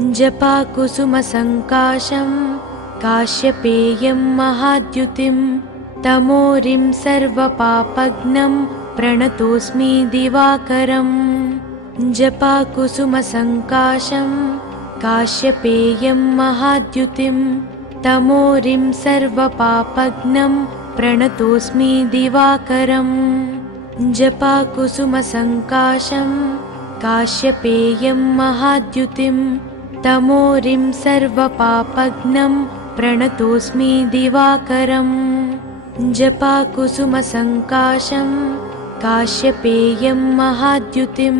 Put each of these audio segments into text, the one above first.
जपाकुसुमसङ्काशं काश्यपेयं महाद्युतिं तमोरिं सर्वपापघ्नं प्रणतोऽस्मि दिवाकरम्। जपाकुसुमसङ्काशं काश्यपेयं महाद्युतिं तमोरिं सर्वपापघ्नं प्रणतोऽस्मि दिवाकरम्। जपाकुसुमसङ्काशं काश्यपेयं महाद्युतिं तमोरिं सर्वपापघ्नं प्रणतोऽस्मि दिवाकरम्। जपाकुसुमसङ्काशं काश्यपेयं महाद्युतिं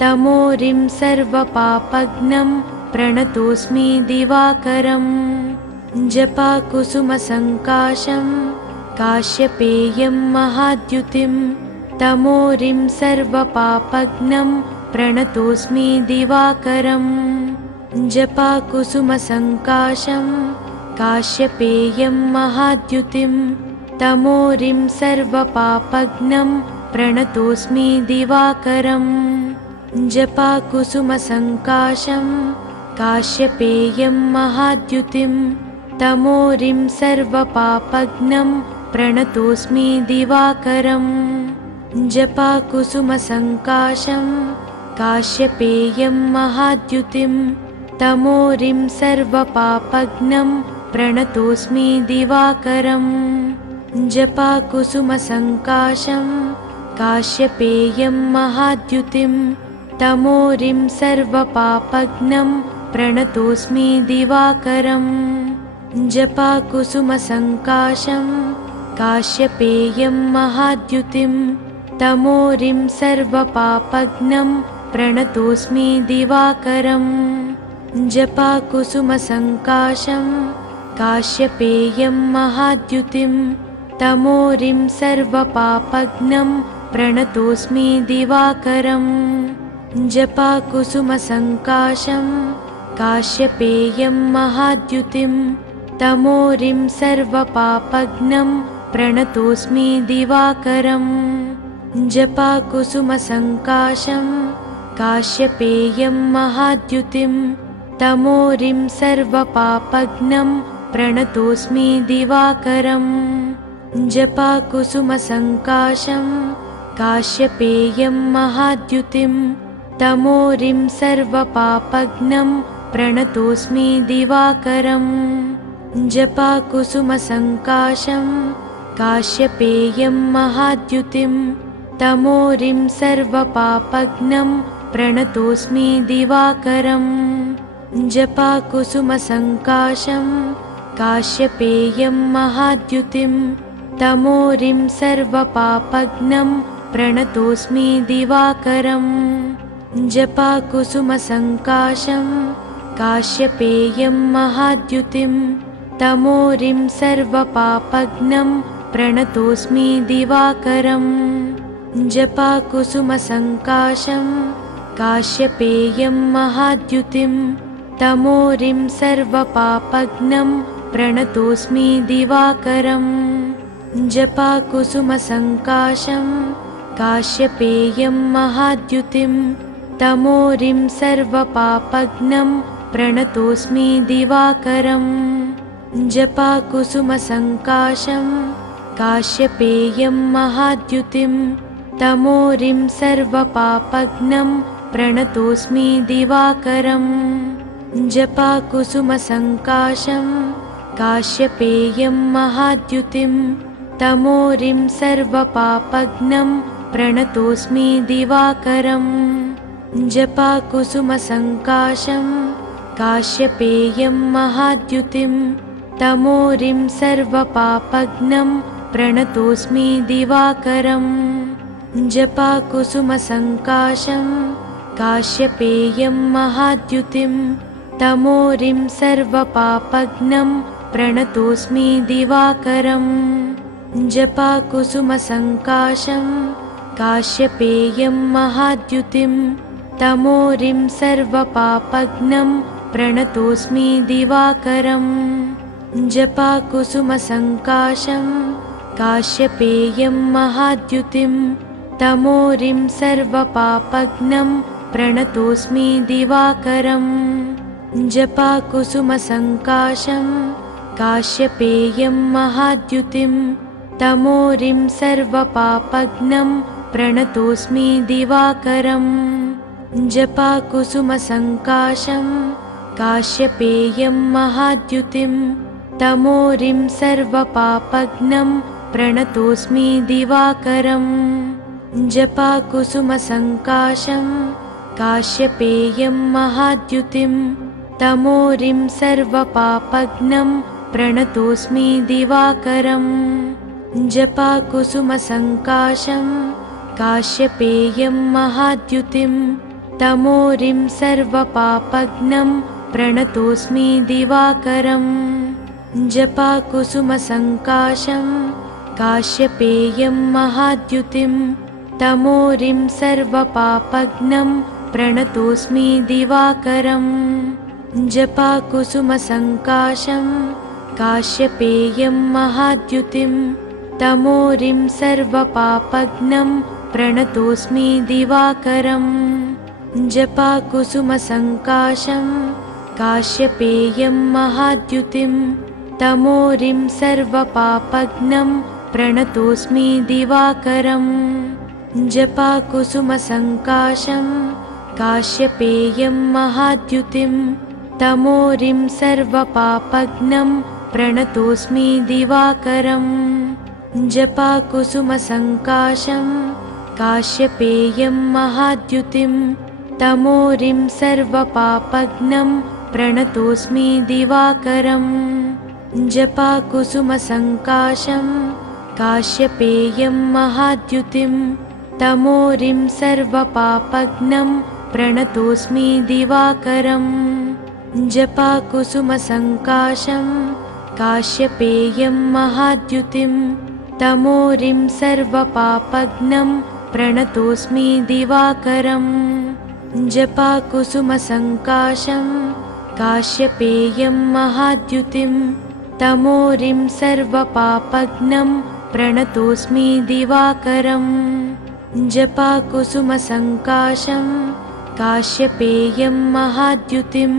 तमोरिं सर्वपापघ्नं प्रणतोऽस्मि दिवाकरम्। जपाकुसुमसङ्काशं काश्यपेयं महाद्युतिं तमोरिं सर्वपापघ्नं प्रणतोऽस्मि दिवाकरम्। जपाकुसुमसङ्काशं काश्यपेयं महाद्युतिं तमोरिं सर्वपापघ्नं प्रणतोऽस्मि दिवाकरम्। जपाकुसुमसङ्काशं काश्यपेयं महाद्युतिं तमोरिं सर्वपापघ्नं प्रणतोऽस्मि दिवाकरम्। जपाकुसुमसङ्काशं काश्यपेयं महाद्युतिं तमोरिं सर्वपापघ्नं प्रणतोऽस्मि दिवाकरम्। जपाकुसुमसङ्काशं काश्यपेयं महाद्युतिं तमोरिं सर्वपापघ्नं प्रणतोऽस्मि दिवाकरम्। जपाकुसुमसङ्काशं काश्यपेयं महाद्युतिं तमोरिं सर्वपापघ्नं प्रणतोऽस्मि दिवाकरम्। जपाकुसुमसङ्काशं काश्यपेयं महाद्युतिं तमोरिं सर्वपापघ्नं प्रणतोऽस्मि दिवाकरम्। जपाकुसुमसङ्काशं काश्यपेयं महाद्युतिं तमोरिं सर्वपापघ्नं प्रणतोऽस्मि दिवाकरम्। जपाकुसुमसङ्काशं काश्यपेयं महाद्युतिं तमोरिं सर्वपापघ्नं प्रणतोऽस्मि दिवाकरम्। जपाकुसुमसङ्काशं काश्यपेयं महाद्युतिं तमोरिं सर्वपापघ्नं प्रणतोऽस्मि दिवाकरम्। जपाकुसुमसङ्काशं काश्यपेयं महाद्युतिं तमोरिं सर्वपापघ्नं प्रणतोऽस्मि दिवाकरम्। जपाकुसुमसङ्काशं काश्यपेयं महाद्युतिं तमोरिं सर्वपापघ्नं प्रणतोऽस्मि दिवाकरम्। जपाकुसुमसङ्काशं काश्यपेयं महाद्युतिं तमोरिं सर्वपापघ्नं प्रणतोऽस्मि दिवाकरम्। जपाकुसुमसङ्काशं काश्यपेयं महाद्युतिं तमोरिं सर्वपापघ्नं प्रणतोऽस्मि दिवाकरम्। जपाकुसुमसङ्काशं काश्यपेयं महाद्युतिं तमोरिं सर्वपापघ्नं प्रणतोऽस्मि दिवाकरम्। जपाकुसुमसङ्काशं काश्यपेयं महाद्युतिं तमोरिं सर्वपापघ्नं प्रणतोऽस्मि दिवाकरम्। जपाकुसुमसङ्काशं काश्यपेयं महाद्युतिं तमोरिं सर्वपापघ्नं प्रणतोऽस्मि दिवाकरम्। जपाकुसुमसङ्काशं काश्यपेयं महाद्युतिं तमोरिं सर्वपापघ्नं प्रणतोऽस्मि दिवाकरम्। जपाकुसुमसङ्काशं काश्यपेयं महाद्युतिं तमोरिं सर्वपापघ्नं प्रणतोऽस्मि दिवाकरम्। जपाकुसुमसङ्काशं काश्यपेयं महाद्युतिं तमोरिं सर्वपापघ्नं प्रणतोऽस्मि दिवाकरम्। जपाकुसुमसङ्काशं काश्यपेयं महाद्युतिं तमोरिं सर्वपापघ्नं प्रणतोऽस्मि दिवाकरम्। जपाकुसुमसङ्काशं काश्यपेयं महाद्युतिं तमोरिं सर्वपापघ्नं प्रणतोऽस्मि दिवाकरम् जपाकुसुमसङ्काशं काश्यपेयं महाद्युतिं तमोरिं सर्वपापघ्नं प्रणतोऽस्मि दिवाकरम् जपाकुसुमसङ्काशं काश्यपेयं महाद्युतिं तमोरिं सर्वपापघ्नं प्रणतोऽस्मि दिवाकरम् जपाकुसुमसङ्काशं काश्यपेयं महाद्युतिं तमोरिं सर्वपापघ्नं प्रणतोऽस्मि दिवाकरम् जपाकुसुमसङ्काशं काश्यपेयं महाद्युतिं तमोरिं सर्वपापघ्नं प्रणतोऽस्मि दिवाकरम् जपाकुसुमसङ्काशं काश्यपेयं महाद्युतिं तमोरिं सर्वपापघ्नं प्रणतोऽस्मि दिवाकरम् जपाकुसुमसङ्काशं काश्यपेयं महाद्युतिं तमोरिं सर्वपापघ्नं प्रणतोऽस्मि दिवाकरम् जपाकुसुमसङ्काशं काश्यपेयं महाद्युतिं तमोरिं सर्वपापघ्नं प्रणतोऽस्मि दिवाकरम् जपाकुसुमसङ्काशं काश्यपेयं महाद्युतिं तमोरिं सर्वपापघ्नं प्रणतोऽस्मि दिवाकरम् जपाकुसुमसङ्काशं काश्यपेयं महाद्युतिं तमोरिं सर्वपापघ्नं प्रणतोऽस्मि दिवाकरम् जपाकुसुमसङ्काशं काश्यपेयं महाद्युतिं तमोरिं सर्वपापघ्नं प्रणतोऽस्मि दिवाकरम् जपाकुसुमसङ्काशं काश्यपेयं महाद्युतिं तमोरिं सर्वपापघ्नं प्रणतोऽस्मि दिवाकरम् जपाकुसुमसङ्काशं काश्यपेयं महाद्युतिं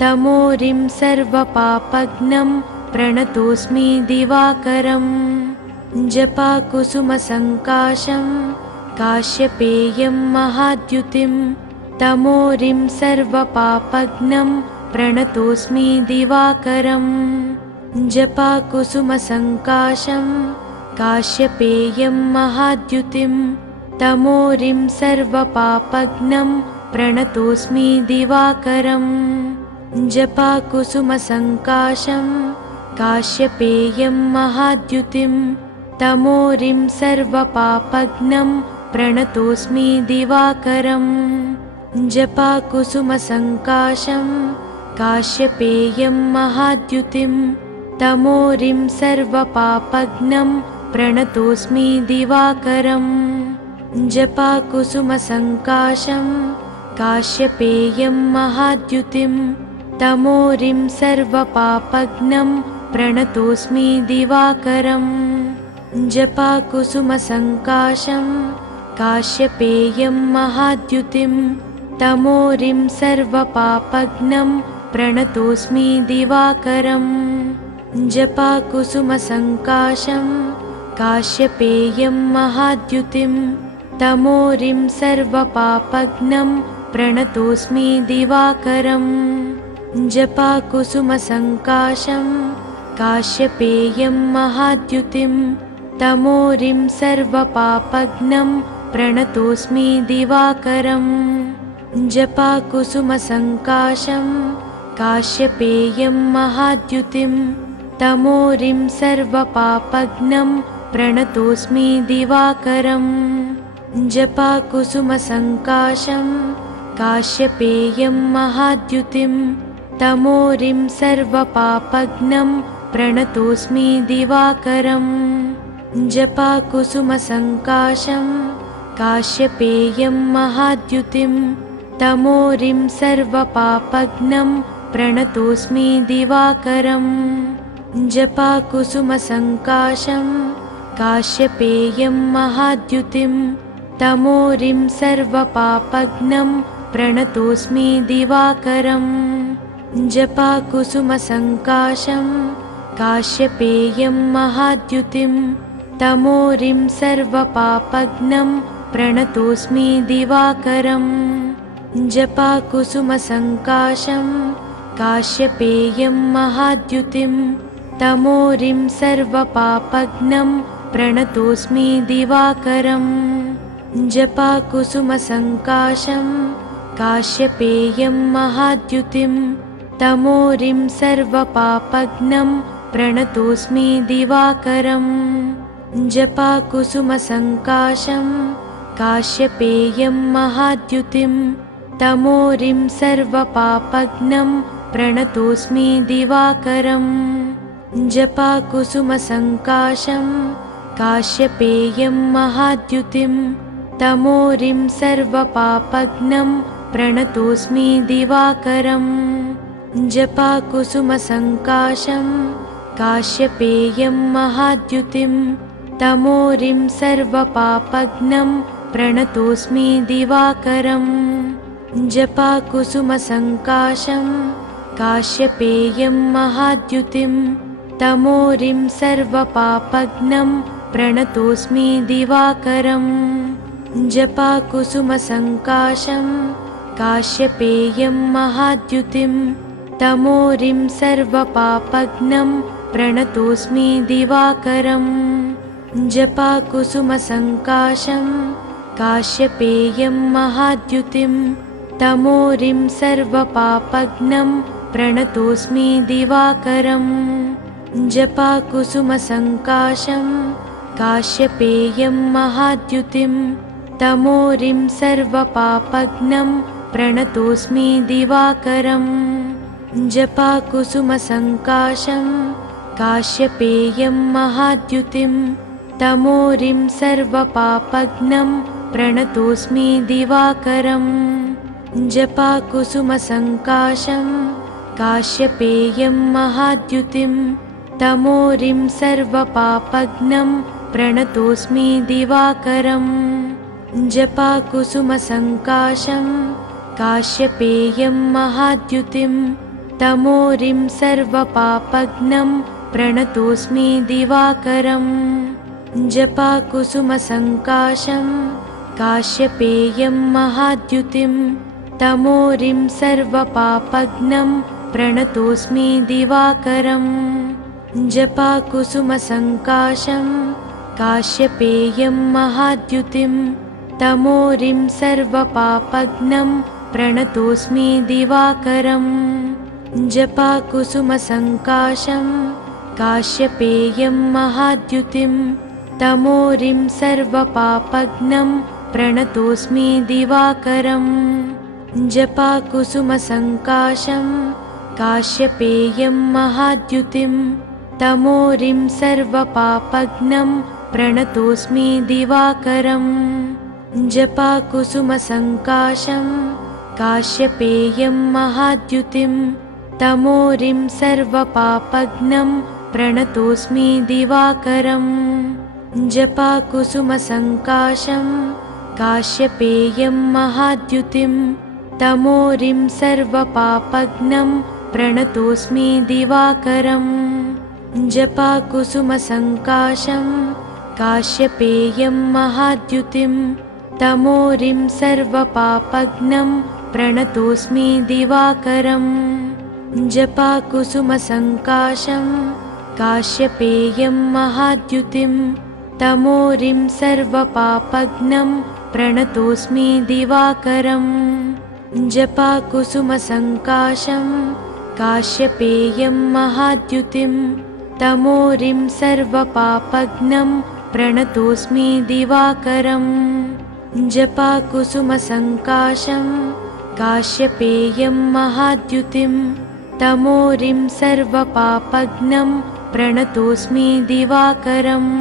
तमोरिं सर्वपापघ्नं प्रणतोऽस्मि दिवाकरम् जपाकुसुमसङ्काशं काश्यपेयं महाद्युतिं तमोरिं सर्वपापघ्नं प्रणतोऽस्मि दिवाकरम् जपाकुसुमसङ्काशं काश्यपेयं महाद्युतिं तमोरिं सर्वपापघ्नं प्रणतोऽस्मि दिवाकरम् जपाकुसुमसङ्काशं काश्यपेयं महाद्युतिं तमोरिं सर्वपापघ्नं प्रणतोऽस्मि दिवाकरम् जपाकुसुमसङ्काशं काश्यपेयं महाद्युतिं तमोरिं सर्वपापघ्नं प्रणतोऽस्मि दिवाकरम् जपाकुसुमसङ्काशं काश्यपेयं महाद्युतिं तमोरिं सर्वपापघ्नं प्रणतोऽस्मि दिवाकरम् जपाकुसुमसङ्काशं काश्यपेयं महाद्युतिं तमोरिं सर्वपापघ्नं प्रणतोऽस्मि दिवाकरम् जपाकुसुमसङ्काशं काश्यपेयं महाद्युतिं तमोरिं सर्वपापघ्नं प्रणतोऽस्मि दिवाकरम् जपाकुसुमसङ्काशं काश्यपेयं महाद्युतिं तमोरिं सर्वपापघ्नं प्रणतोऽस्मि दिवाकरम् जपाकुसुमसङ्काशं काश्यपेयं महाद्युतिं तमोरिं सर्वपापघ्नं प्रणतोऽस्मि दिवाकरम् जपाकुसुमसङ्काशं काश्यपेयं महाद्युतिं तमोरिं सर्वपापघ्नं प्रणतोऽस्मि दिवाकरम् जपाकुसुमसङ्काशं काश्यपेयं महाद्युतिं तमोरिं सर्वपापघ्नं प्रणतोऽस्मि दिवाकरम् जपाकुसुमसङ्काशं काश्यपेयं महाद्युतिं तमोरिं सर्वपापघ्नं प्रणतोऽस्मि दिवाकरम् जपाकुसुमसङ्काशं काश्यपेयं महाद्युतिं तमोरिं सर्वपापघ्नं प्रणतोऽस्मि दिवाकरम् जपाकुसुमसङ्काशं काश्यपेयं महाद्युतिं तमोरिं सर्वपापघ्नं प्रणतोऽस्मि दिवाकरम् जपाकुसुमसङ्काशं काश्यपेयं महाद्युतिं तमोरिं सर्वपापघ्नं प्रणतोऽस्मि दिवाकरम् जपाकुसुमसङ्काशं काश्यपेयं महाद्युतिं तमोरिं सर्वपापघ्नं प्रणतोऽस्मि दिवाकरम् जपाकुसुमसङ्काशं काश्यपेयं महाद्युतिं तमोरिं सर्वपापघ्नं प्रणतोऽस्मि दिवाकरम् जपाकुसुमसङ्काशं काश्यपेयं महाद्युतिं तमोरिं सर्वपापघ्नं प्रणतोऽस्मि दिवाकरम् जपाकुसुमसङ्काशं काश्यपेयं महाद्युतिं तमोरिं सर्वपापघ्नं प्रणतोऽस्मि दिवाकरम् जपाकुसुमसङ्काशं काश्यपेयं महाद्युतिं तमोरिं सर्वपापघ्नं प्रणतोऽस्मि दिवाकरम् जपाकुसुमसङ्काशं काश्यपेयं महाद्युतिं तमोरिं सर्वपापघ्नं प्रणतोऽस्मि दिवाकरम् जपाकुसुमसङ्काशं काश्यपेयं महाद्युतिं तमोरिं सर्वपापघ्नं प्रणतोऽस्मि दिवाकरम् जपाकुसुमसङ्काशं काश्यपेयं महाद्युतिं तमोरिं सर्वपापघ्नं प्रणतोऽस्मि दिवाकरम् जपाकुसुमसङ्काशं काश्यपेयं महाद्युतिं तमोरिं सर्वपापघ्नं प्रणतोऽस्मि दिवाकरम् जपाकुसुमसङ्काशं काश्यपेयं महाद्युतिं तमोरिं सर्वपापघ्नं प्रणतोऽस्मि दिवाकरम् जपाकुसुमसङ्काशं काश्यपेयं महाद्युतिं तमोरिं सर्वपापघ्नं प्रणतोऽस्मि दिवाकरम् जपाकुसुमसङ्काशं काश्यपेयं महाद्युतिं तमोरिं सर्वपापघ्नं प्रणतोऽस्मि दिवाकरम् जपाकुसुमसङ्काशं काश्यपेयं महाद्युतिं तमोरिं सर्वपापघ्नं प्रणतोऽस्मि दिवाकरम् जपाकुसुमसङ्काशं काश्यपेयं महाद्युतिं तमोरिं सर्वपापघ्नं प्रणतोऽस्मि दिवाकरम् जपाकुसुमसङ्काशं काश्यपेयं महाद्युतिं तमोरिं सर्वपापघ्नं प्रणतोऽस्मि दिवाकरम् जपाकुसुमसङ्काशं काश्यपेयं महाद्युतिं तमोरिं सर्वपापघ्नं प्रणतोऽस्मि दिवाकरम् जपाकुसुमसङ्काशं काश्यपेयं महाद्युतिं तमोरिं सर्वपापघ्नं प्रणतोऽस्मि दिवाकरम् जपाकुसुमसङ्काशं काश्यपेयं महाद्युतिं तमोरिं सर्वपापघ्नं प्रणतोऽस्मि दिवाकरम् जपाकुसुमसङ्काशं काश्यपेयं महाद्युतिं तमोरिं सर्वपापघ्नं प्रणतोऽस्मि दिवाकरम् जपाकुसुमसङ्काशं काश्यपेयं महाद्युतिं तमोरिं सर्वपापघ्नं प्रणतोऽस्मि दिवाकरम्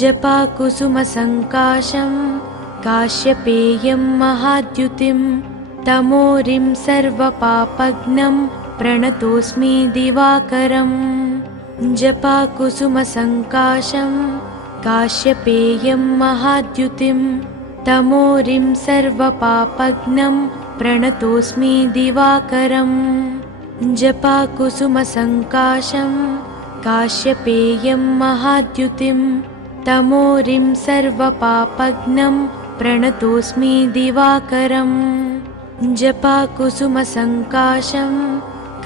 जपाकुसुमसङ्काशं काश्यपेयं महाद्युतिं तमोरिं सर्वपापघ्नं प्रणतोऽस्मि दिवाकरम् जपाकुसुमसङ्काशं काश्यपेयं महाद्युतिं तमोरिं सर्वपापघ्नं प्रणतोऽस्मि दिवाकरम् जपाकुसुमसङ्काशं काश्यपेयं महाद्युतिं तमोरिं सर्वपापघ्नं प्रणतोऽस्मि दिवाकरम् जपाकुसुमसङ्काशं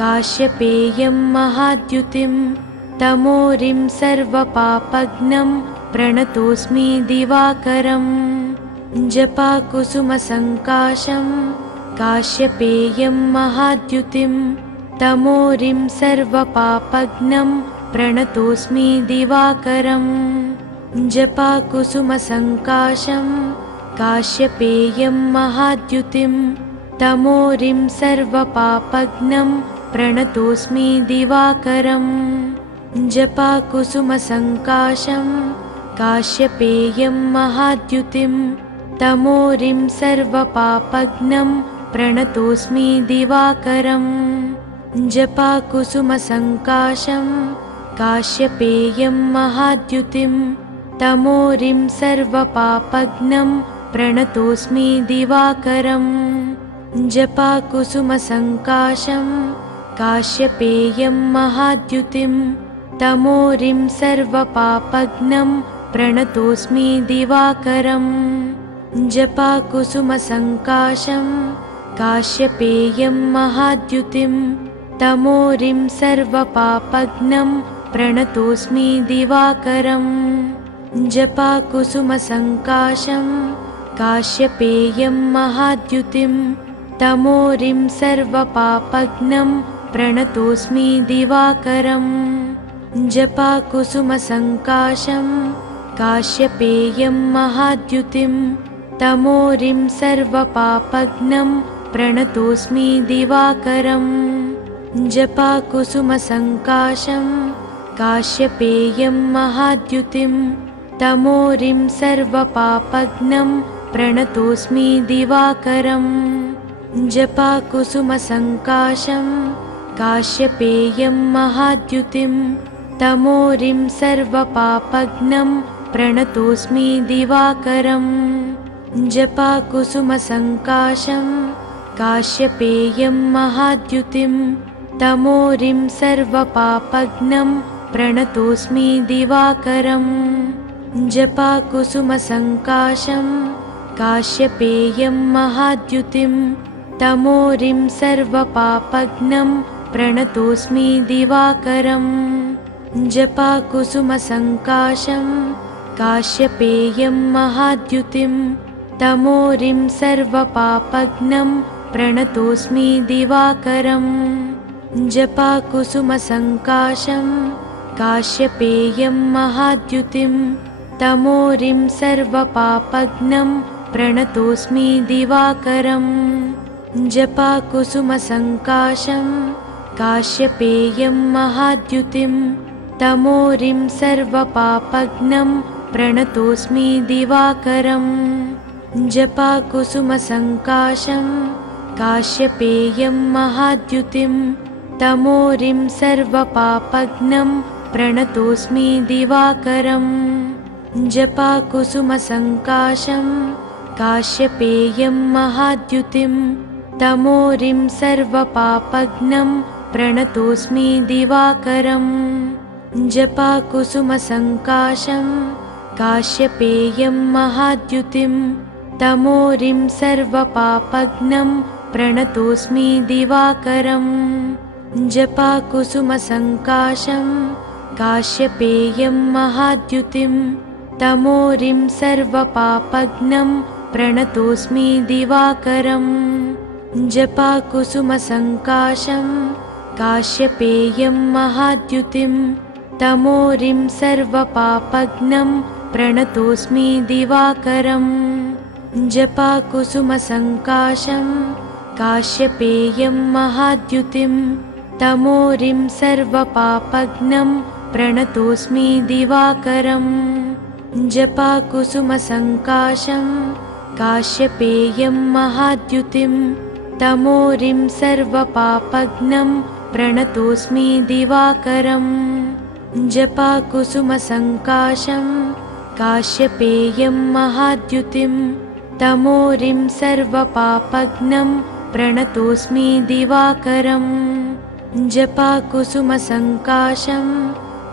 काश्यपेयं महाद्युतिं तमोरिं सर्वपापघ्नं प्रणतोऽस्मि दिवाकरम् जपाकुसुमसङ्काशं काश्यपेयं महाद्युतिं तमोरिं सर्वपापघ्नं प्रणतोऽस्मि दिवाकरम् जपाकुसुमसङ्काशं काश्यपेयं महाद्युतिं तमोरिं सर्वपापघ्नं प्रणतोऽस्मि दिवाकरम् जपाकुसुमसङ्काशं काश्यपेयं महाद्युतिं तमोरिं सर्वपापघ्नं प्रणतोऽस्मि दिवाकरम् जपाकुसुमसङ्काशं काश्यपेयं महाद्युतिं तमोरिं सर्वपापघ्नं प्रणतोऽस्मि दिवाकरम् जपाकुसुमसङ्काशं काश्यपेयं महाद्युतिं तमोरिं सर्वपापघ्नं प्रणतोऽस्मि दिवाकरम् जपाकुसुमसङ्काशं काश्यपेयं महाद्युतिं तमोरिं सर्वपापघ्नं प्रणतोऽस्मि दिवाकरम् जपाकुसुमसङ्काशं काश्यपेयं महाद्युतिं तमोरिं सर्वपापघ्नं प्रणतोऽस्मि दिवाकरम् जपाकुसुमसङ्काशं काश्यपेयं महाद्युतिं तमोरिं सर्वपापघ्नं प्रणतोऽस्मि दिवाकरम् जपाकुसुमसङ्काशं काश्यपेयं महाद्युतिं तमोरिं सर्वपापघ्नं प्रणतोऽस्मि दिवाकरम् जपाकुसुमसङ्काशं काश्यपेयं महाद्युतिं तमोरिं सर्वपापघ्नं प्रणतोऽस्मि दिवाकरम् जपाकुसुमसङ्काशं काश्यपेयं महाद्युतिं तमोरिं सर्वपापघ्नं प्रणतोऽस्मि दिवाकरम् जपाकुसुमसङ्काशं काश्यपेयं महाद्युतिं तमोरिं सर्वपापघ्नं प्रणतोऽस्मि दिवाकरम् जपाकुसुमसङ्काशं काश्यपेयं महाद्युतिं तमोरिं सर्वपापघ्नं प्रणतोऽस्मि दिवाकरम् जपाकुसुमसङ्काशं काश्यपेयं महाद्युतिं तमोरिं सर्वपापघ्नं प्रणतोऽस्मि दिवाकरम् जपाकुसुमसङ्काशं काश्यपेयं महाद्युतिं तमोरिं सर्वपापघ्नं प्रणतोऽस्मि दिवाकरम् जपाकुसुमसङ्काशं काश्यपेयं महाद्युतिं तमोरिं सर्वपापघ्नं प्रणतोऽस्मि दिवाकरम् जपाकुसुमसङ्काशं काश्यपेयं महाद्युतिं तमोरिं सर्वपापघ्नं प्रणतोऽस्मि दिवाकरम् जपाकुसुमसङ्काशं काश्यपेयं महाद्युतिं तमोरिं सर्वपापघ्नं प्रणतोऽस्मि दिवाकरम् जपाकुसुमसङ्काशं काश्यपेयं महाद्युतिं तमोरिं सर्वपापघ्नं प्रणतोऽस्मि दिवाकरम् जपाकुसुमसङ्काशं काश्यपेयं महाद्युतिं तमोरिं सर्वपापघ्नं प्रणतोऽस्मि दिवाकरम् जपाकुसुमसङ्काशं काश्यपेयं महाद्युतिं तमोरिं सर्वपापघ्नं प्रणतोऽस्मि दिवाकरम् जपाकुसुमसङ्काशं काश्यपेयं महाद्युतिं तमोरिं सर्वपापघ्नं प्रणतोऽस्मि दिवाकरम् जपाकुसुमसङ्काशं काश्यपेयं महाद्युतिं तमोरिं सर्वपापघ्नं प्रणतोऽस्मि दिवाकरम् जपाकुसुमसङ्काशं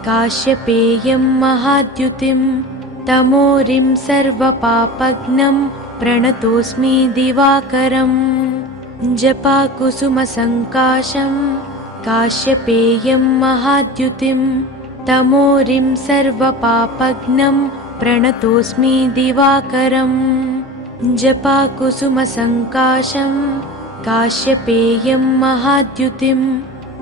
काश्यपेयं महाद्युतिं तमोरिं सर्वपापघ्नं प्रणतोऽस्मि दिवाकरम् जपाकुसुमसङ्काशं काश्यपेयं महाद्युतिं तमोरिं सर्वपापघ्नं प्रणतोऽस्मि दिवाकरम् जपाकुसुमसङ्काशं काश्यपेयं महाद्युतिं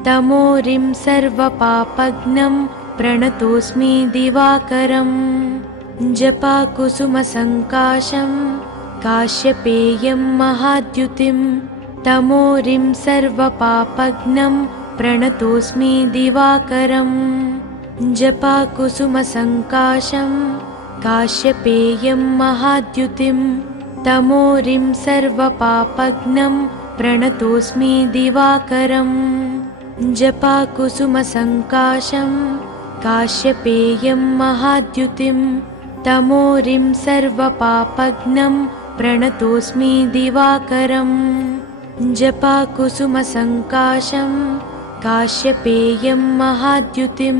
तमोरिं सर्वपापघ्नं प्रणतोऽस्मि दिवाकरम् जपाकुसुमसङ्काशं काश्यपेयं महाद्युतिं तमोरिं सर्वपापघ्नं प्रणतोऽस्मि दिवाकरम् जपाकुसुमसङ्काशं काश्यपेयं महाद्युतिं तमोरिं सर्वपापघ्नं प्रणतोऽस्मि दिवाकरम् जपाकुसुमसङ्काशं काश्यपेयं महाद्युतिं तमोरिं सर्वपापघ्नं प्रणतोऽस्मि दिवाकरम् जपाकुसुमसङ्काशं काश्यपेयं महाद्युतिं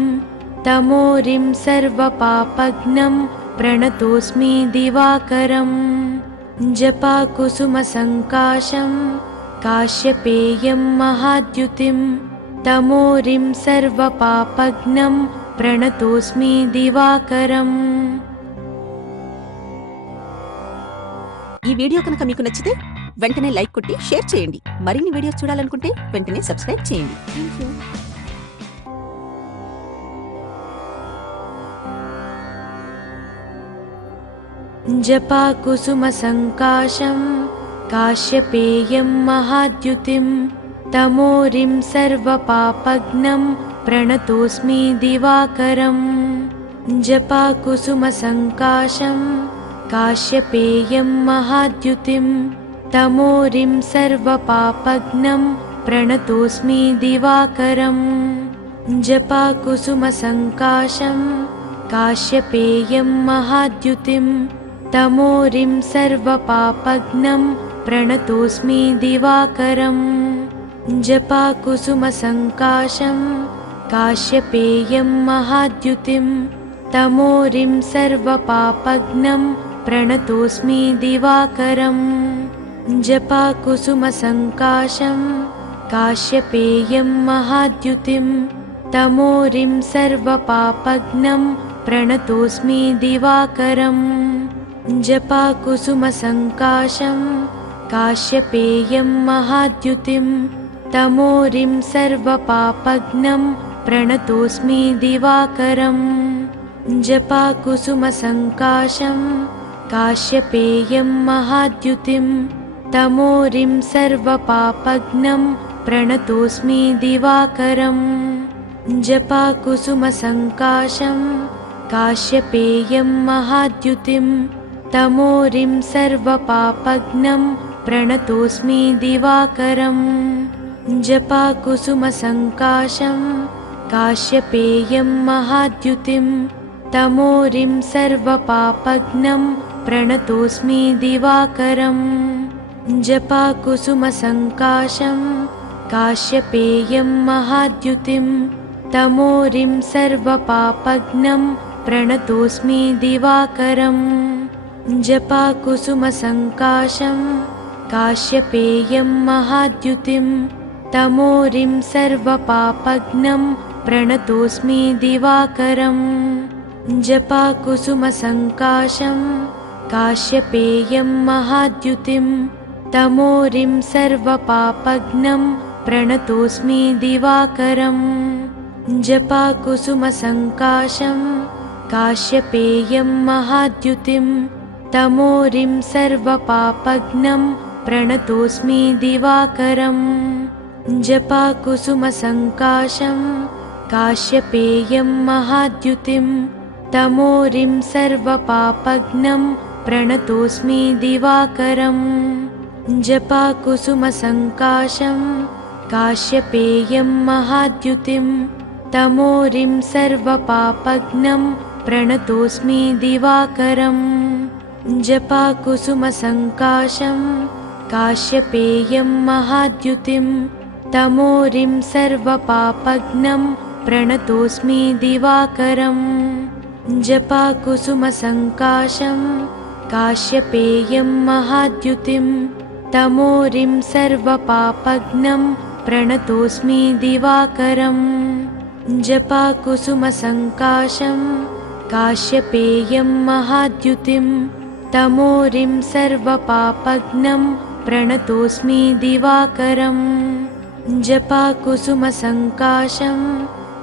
तमोरिं सर्वपापघ्नं प्रणतोऽस्मि दिवाकरम् जपाकुसुमसङ्काशं काश्यपेयं महाद्युतिं तमोरिं सर्वपापघ्नं प्रणतोऽस्मि दिवाकरम्। ఈ వీడియో కనుక మీకు నచ్చితే వెంటనే లైక్ కొట్టి షేర్ చేయండి. మరిన్ని వీడియోస్ చూడాలనుకుంటే వెంటనే సబ్స్క్రైబ్ చేయండి. థాంక్యూ. जपाकुसुमसङ्काशं काश्यपेयं महाद्युतिं तमोरिं सर्वपापघ्नं प्रणतोऽस्मि दिवाकरम् जपाकुसुमसङ्काशं काश्यपेयं महाद्युतिं तमोरिं सर्वपापघ्नं प्रणतोऽस्मि दिवाकरम् जपाकुसुमसङ्काशं काश्यपेयं महाद्युतिं तमोरिं सर्वपापघ्नं प्रणतोऽस्मि दिवाकरम् जपाकुसुमसङ्काशं काश्यपेयं महाद्युतिं तमोरिं सर्वपापघ्नं प्रणतोऽस्मि दिवाकरम् जपाकुसुमसङ्काशं काश्यपेयं महाद्युतिं तमोरिं सर्वपापघ्नं प्रणतोऽस्मि दिवाकरम् जपाकुसुमसङ्काशं काश्यपेयं महाद्युतिं तमोरिं सर्वपापघ्नं प्रणतोऽस्मि दिवाकरम् जपाकुसुमसङ्काशं काश्यपेयं महाद्युतिं तमोरिं सर्वपापघ्नं प्रणतोऽस्मि दिवाकरम् जपाकुसुमसङ्काशं काश्यपेयं महाद्युतिं तमोरिं सर्वपापघ्नं प्रणतोऽस्मि दिवाकरम् जपाकुसुमसङ्काशं काश्यपेयं महाद्युतिं तमोरिं सर्वपापघ्नं प्रणतोऽस्मि दिवाकरम् जपाकुसुमसङ्काशं काश्यपेयं महाद्युतिं तमोरिं सर्वपापघ्नं प्रणतोऽस्मि दिवाकरम् जपाकुसुमसङ्काशं काश्यपेयं महाद्युतिं तमोरिं सर्वपापघ्नं प्रणतोऽस्मि दिवाकरम् जपाकुसुमसङ्काशं काश्यपेयं महाद्युतिं तमोरिं सर्वपापघ्नं प्रणतोऽस्मि दिवाकरम् जपाकुसुमसङ्काशं काश्यपेयं महाद्युतिं तमोरिं सर्वपापघ्नं प्रणतोऽस्मि दिवाकरम् जपाकुसुमसङ्काशं काश्यपेयं महाद्युतिं तमोरिं सर्वपापघ्नं प्रणतोऽस्मि दिवाकरम् जपाकुसुमसङ्काशं काश्यपेयं महाद्युतिं तमोरिं सर्वपापघ्नं प्रणतोऽस्मि दिवाकरम् जपाकुसुमसङ्काशं काश्यपेयं महाद्युतिं तमोरिं सर्वपापघ्नं प्रणतोऽस्मि दिवाकरम् जपाकुसुमसङ्काशं काश्यपेयं महाद्युतिं तमोरिं सर्वपापघ्नं प्रणतोऽस्मि दिवाकरम् जपाकुसुमसङ्काशं काश्यपेयं महाद्युतिं तमोरिं सर्वपापघ्नं प्रणतोऽस्मि दिवाकरम् जपाकुसुमसङ्काशं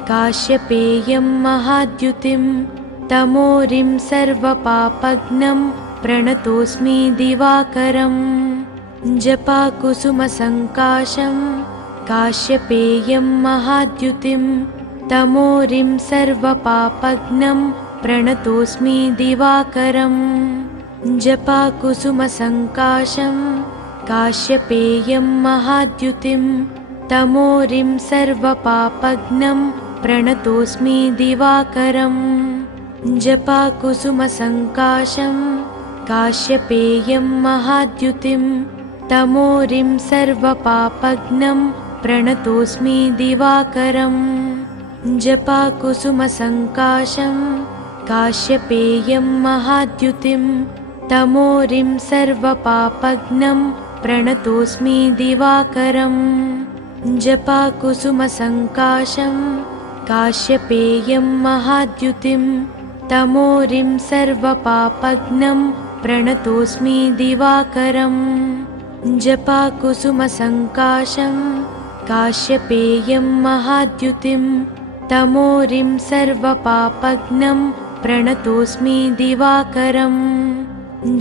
काश्यपेयं महाद्युतिं तमोरिं सर्वपापघ्नं प्रणतोऽस्मि दिवाकरम् जपाकुसुमसङ्काशं काश्यपेयं महाद्युतिं तमोरिं सर्वपापघ्नं प्रणतोऽस्मि दिवाकरम् जपाकुसुमसङ्काशं काश्यपेयं महाद्युतिं तमोरिं सर्वपापघ्नं प्रणतोऽस्मि दिवाकरम् जपाकुसुमसङ्काशं काश्यपेयं महाद्युतिं तमोरिं सर्वपापघ्नं प्रणतोऽस्मि दिवाकरम् जपाकुसुमसङ्काशं काश्यपेयं महाद्युतिं तमोरिं सर्वपापघ्नं प्रणतोऽस्मि दिवाकरम् जपाकुसुमसङ्काशं काश्यपेयं महाद्युतिं तमोरिं सर्वपापघ्नं प्रणतोऽस्मि दिवाकरम् जपाकुसुमसङ्काशं काश्यपेयं महाद्युतिं तमोरिं सर्वपापघ्नं प्रणतोऽस्मि दिवाकरम्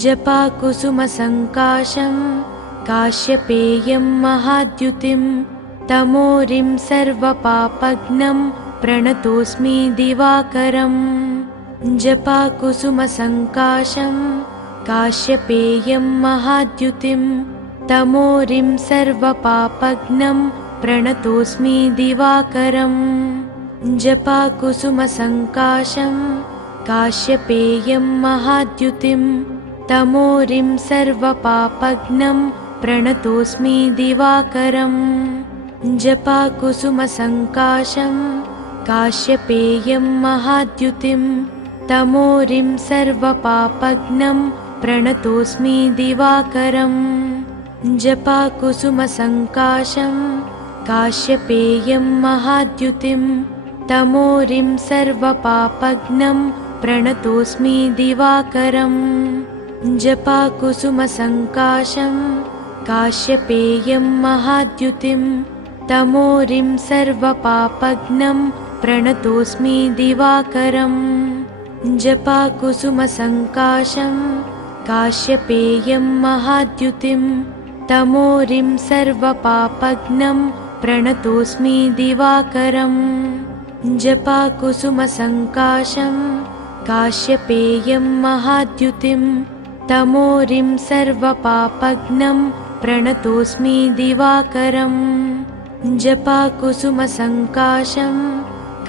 जपाकुसुमसङ्काशं काश्यपेयं महाद्युतिं तमोरिं सर्वपापघ्नं प्रणतोऽस्मि दिवाकरम् जपाकुसुमसङ्काशं काश्यपेयं महाद्युतिं तमोरिं सर्वपापघ्नं प्रणतोऽस्मि दिवाकरम् जपाकुसुमसङ्काशं काश्यपेयं महाद्युतिं तमोरिं सर्वपापघ्नं प्रणतोऽस्मि दिवाकरम् जपाकुसुमसङ्काशं काश्यपेयं महाद्युतिं तमोरिं सर्वपापघ्नं प्रणतोऽस्मि दिवाकरम् जपाकुसुमसङ्काशं काश्यपेयं महाद्युतिं तमोरिं सर्वपापघ्नं प्रणतोऽस्मि दिवाकरम् जपाकुसुमसङ्काशं काश्यपेयं महाद्युतिं तमोरिं सर्वपापघ्नं प्रणतोऽस्मि दिवाकरम् जपाकुसुमसङ्काशं काश्यपेयं महाद्युतिं तमोरिं सर्वपापघ्नं प्रणतोऽस्मि दिवाकरम् जपाकुसुमसङ्काशं काश्यपेयं महाद्युतिं तमोरिं सर्वपापघ्नं प्रणतोऽस्मि दिवाकरम् जपाकुसुमसङ्काशं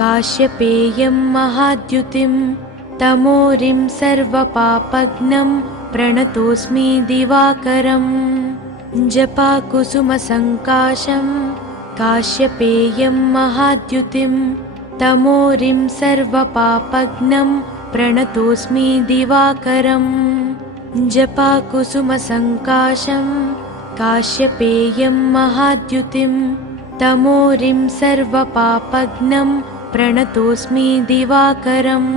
काश्यपेयं महाद्युतिं तमोरिं सर्वपापघ्नं प्रणतोऽस्मि दिवाकरम् जपाकुसुमसङ्काशं काश्यपेयं महाद्युतिं तमोरिं सर्वपापघ्नं प्रणतोऽस्मि दिवाकरम् जपाकुसुमसङ्काशं काश्यपेयं महाद्युतिं तमोरिं सर्वपापघ्नं प्रणतोऽस्मि दिवाकरम्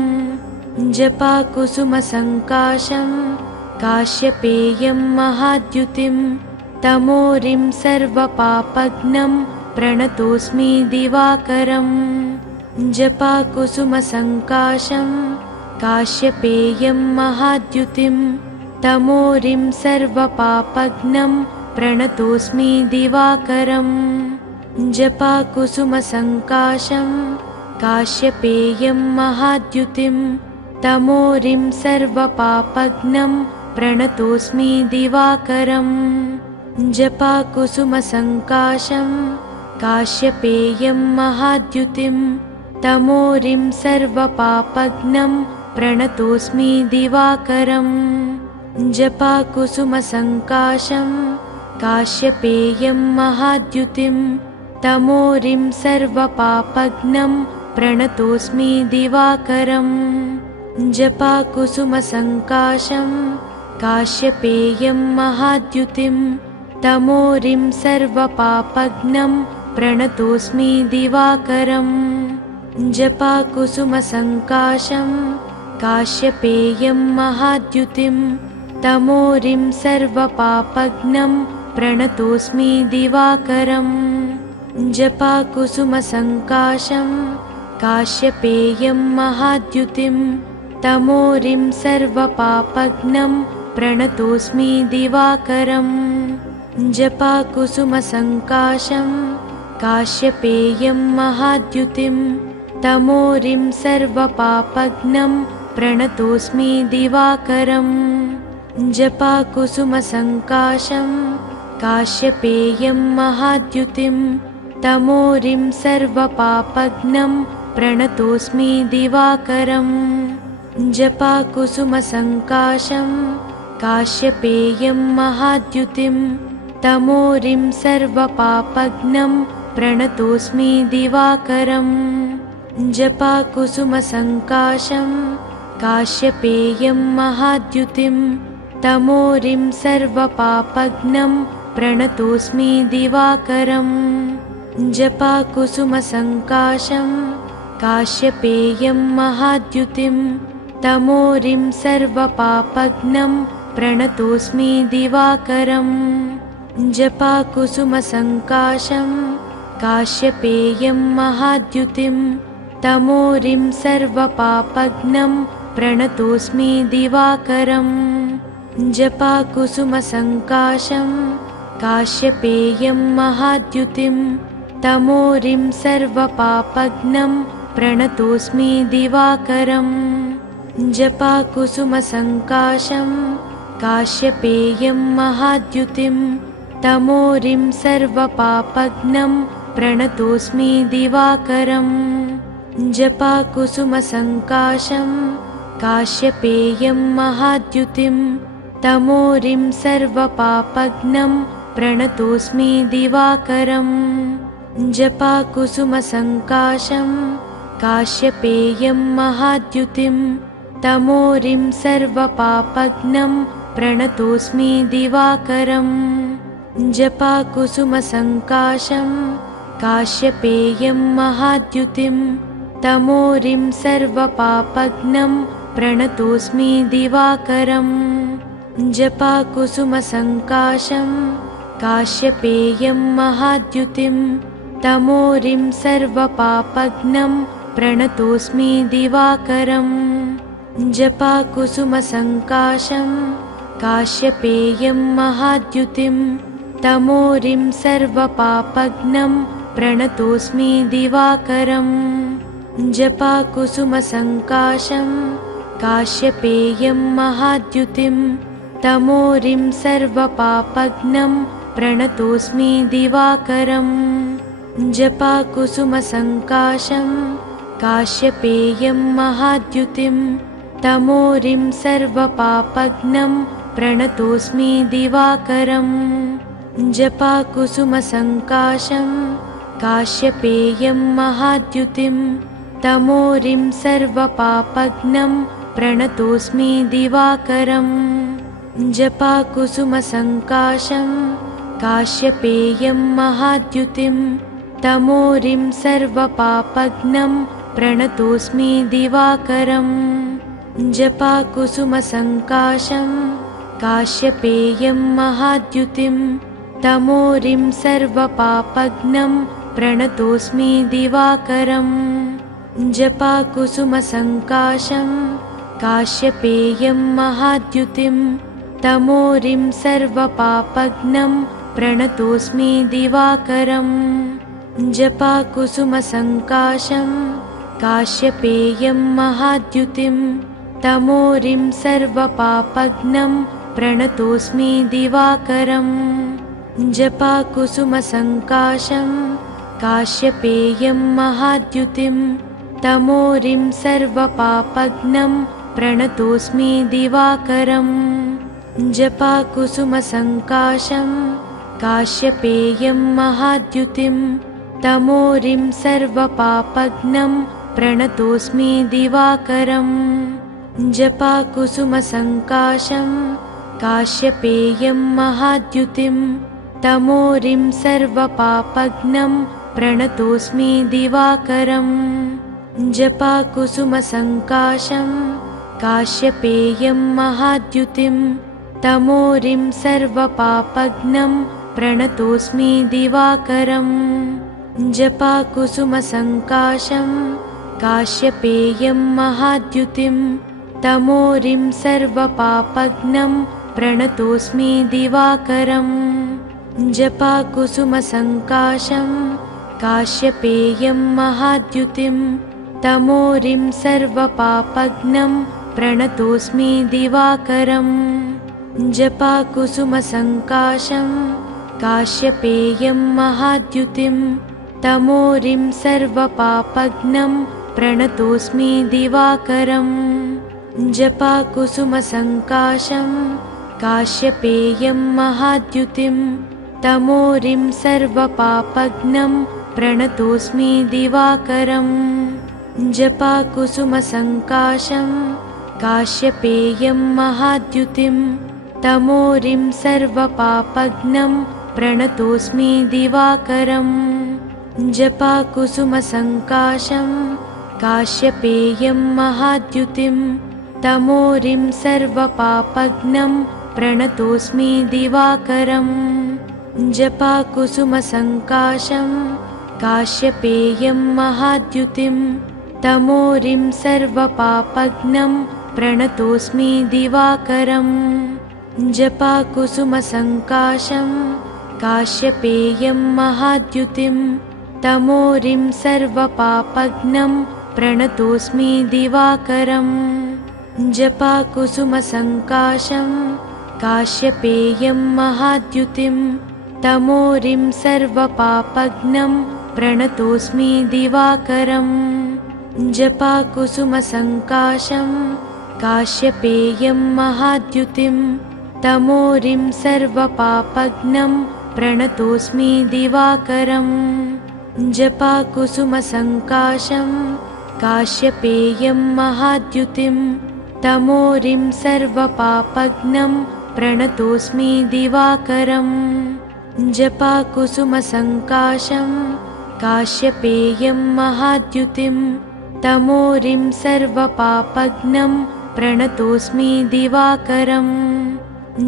जपाकुसुमसङ्काशं काश्यपेयं महाद्युतिं तमोरिं सर्वपापघ्नं प्रणतोऽस्मि दिवाकरम् जपाकुसुमसङ्काशं काश्यपेयं महाद्युतिं तमोरिं सर्वपापघ्नं प्रणतोऽस्मि दिवाकरम् जपाकुसुमसङ्काशं काश्यपेयं महाद्युतिं तमोरिं सर्वपापघ्नं प्रणतोऽस्मि दिवाकरम् जपाकुसुमसङ्काशं काश्यपेयं महाद्युतिं तमोरिं सर्वपापघ्नं प्रणतोऽस्मि दिवाकरम् जपाकुसुमसङ्काशं काश्यपेयं महाद्युतिं तमोरिं सर्वपापघ्नं प्रणतोऽस्मि दिवाकरम् जपाकुसुमसङ्काशं काश्यपेयं महाद्युतिं तमोरिं सर्वपापघ्नं प्रणतोऽस्मि दिवाकरम् जपाकुसुमसङ्काशं काश्यपेयं महाद्युतिं तमोरिं सर्वपापघ्नं प्रणतोऽस्मि दिवाकरम् जपाकुसुमसङ्काशं काश्यपेयं महाद्युतिं तमोरिं सर्वपापघ्नं प्रणतोऽस्मि दिवाकरम् जपाकुसुमसङ्काशं काश्यपेयं महाद्युतिं तमोरिं सर्वपापघ्नं प्रणतोऽस्मि दिवाकरम् जपाकुसुमसङ्काशं काश्यपेयं महाद्युतिं तमोरिं सर्वपापघ्नं प्रणतोऽस्मि दिवाकरम् जपाकुसुमसङ्काशं काश्यपेयं महाद्युतिं तमोरिं सर्वपापघ्नं प्रणतोऽस्मि दिवाकरम् जपाकुसुमसङ्काशं काश्यपेयं महाद्युतिं तमोरिं सर्वपापघ्नं प्रणतोऽस्मि दिवाकरम् जपाकुसुमसङ्काशं काश्यपेयं महाद्युतिं तमोरिं सर्वपापघ्नं प्रणतोऽस्मि दिवाकरम् जपाकुसुमसङ्काशं काश्यपेयं महाद्युतिं तमोरिं सर्वपापघ्नं प्रणतोऽस्मि दिवाकरम् जपाकुसुमसङ्काशं काश्यपेयं महाद्युतिं तमोरिं सर्वपापघ्नं प्रणतोऽस्मि दिवाकरम् जपाकुसुमसङ्काशं काश्यपेयं महाद्युतिं तमोरिं सर्वपापघ्नं प्रणतोऽस्मि दिवाकरम् जपाकुसुमसङ्काशं काश्यपेयं महाद्युतिं तमोरिं सर्वपापघ्नं प्रणतोऽस्मि दिवाकरम् जपाकुसुमसङ्काशं काश्यपेयं महाद्युतिं तमोरिं सर्वपापघ्नं प्रणतोऽस्मि दिवाकरम् जपाकुसुमसङ्काशं काश्यपेयं महाद्युतिं तमोरिं सर्वपापघ्नं प्रणतोऽस्मि दिवाकरम् जपाकुसुमसङ्काशं काश्यपेयं महाद्युतिं तमोरिं सर्वपापघ्नं प्रणतोऽस्मि दिवाकरम् जपाकुसुमसङ्काशं काश्यपेयं महाद्युतिं तमोरिं सर्वपापघ्नं प्रणतोऽस्मि दिवाकरम् जपाकुसुमसङ्काशं काश्यपेयं महाद्युतिं तमोरिं सर्वपापघ्नं प्रणतोऽस्मि दिवाकरम् जपाकुसुमसङ्काशं काश्यपेयं महाद्युतिं तमोरिं सर्वपापघ्नं प्रणतोऽस्मि दिवाकरम् जपाकुसुमसङ्काशं काश्यपेयं महाद्युतिं तमोरिं सर्वपापघ्नं प्रणतोऽस्मि दिवाकरम् जपाकुसुमसङ्काशं काश्यपेयं महाद्युतिं तमोरिं सर्वपापघ्नं प्रणतोऽस्मि दिवाकरम् जपाकुसुमसङ्काशं काश्यपेयं महाद्युतिं तमोरिं सर्वपापघ्नं प्रणतोऽस्मि दिवाकरम् जपाकुसुमसङ्काशं काश्यपेयं महाद्युतिं तमोरिं सर्वपापघ्नं प्रणतोऽस्मि दिवाकरम् जपाकुसुमसङ्काशं काश्यपेयं महाद्युतिं तमोरिं सर्वपापघ्नं प्रणतोऽस्मि दिवाकरम् जपाकुसुमसङ्काशं काश्यपेयं महाद्युतिं तमोरिं सर्वपापघ्नं प्रणतोऽस्मि दिवाकरम् जपाकुसुमसङ्काशं काश्यपेयं महाद्युतिं तमोरिं सर्वपापघ्नं प्रणतोऽस्मि दिवाकरम् जपाकुसुमसङ्काशं काश्यपेयं महाद्युतिं तमोरिं सर्वपापघ्नं प्रणतोऽस्मि दिवाकरम् जपाकुसुमसङ्काशं काश्यपेयं महाद्युतिं तमोरिं सर्वपापघ्नं प्रणतोऽस्मि दिवाकरम् जपाकुसुमसङ्काशं काश्यपेयं महाद्युतिं तमोरिं सर्वपापघ्नं प्रणतोऽस्मि दिवाकरम् जपाकुसुमसङ्काशं काश्यपेयं महाद्युतिं तमोरिं सर्वपापघ्नं प्रणतोऽस्मि दिवाकरम् जपाकुसुमसङ्काशं काश्यपेयं महाद्युतिं तमोरिं सर्वपापघ्नं प्रणतोऽस्मि दिवाकरम् जपाकुसुमसङ्काशं काश्यपेयं महाद्युतिं तमोरिं सर्वपापघ्नं प्रणतोऽस्मि दिवाकरम् जपाकुसुमसङ्काशं काश्यपेयं महाद्युतिं तमोरिं सर्वपापघ्नं प्रणतोऽस्मि दिवाकरम् जपाकुसुमसङ्काशं काश्यपेयं महाद्युतिं तमोरिं सर्वपापघ्नं प्रणतोऽस्मि दिवाकरम् जपाकुसुमसङ्काशं काश्यपेयं महाद्युतिं तमोरिं सर्वपापघ्नं प्रणतोऽस्मि दिवाकरम् जपाकुसुमसङ्काशं काश्यपेयं महाद्युतिं तमोरिं सर्वपापघ्नं प्रणतोऽस्मि दिवाकरम् जपाकुसुमसङ्काशं काश्यपेयं महाद्युतिं तमोरिं सर्वपापघ्नं प्रणतोऽस्मि दिवाकरम् जपाकुसुमसङ्काशं काश्यपेयं महाद्युतिं तमोरिं सर्वपापघ्नं प्रणतोऽस्मि दिवाकरम् जपाकुसुमसङ्काशं काश्यपेयं महाद्युतिं तमोरिं सर्वपापघ्नं प्रणतोऽस्मि दिवाकरम् जपाकुसुमसङ्काशं काश्यपेयं महाद्युतिं तमोरिं सर्वपापघ्नं प्रणतोऽस्मि दिवाकरम्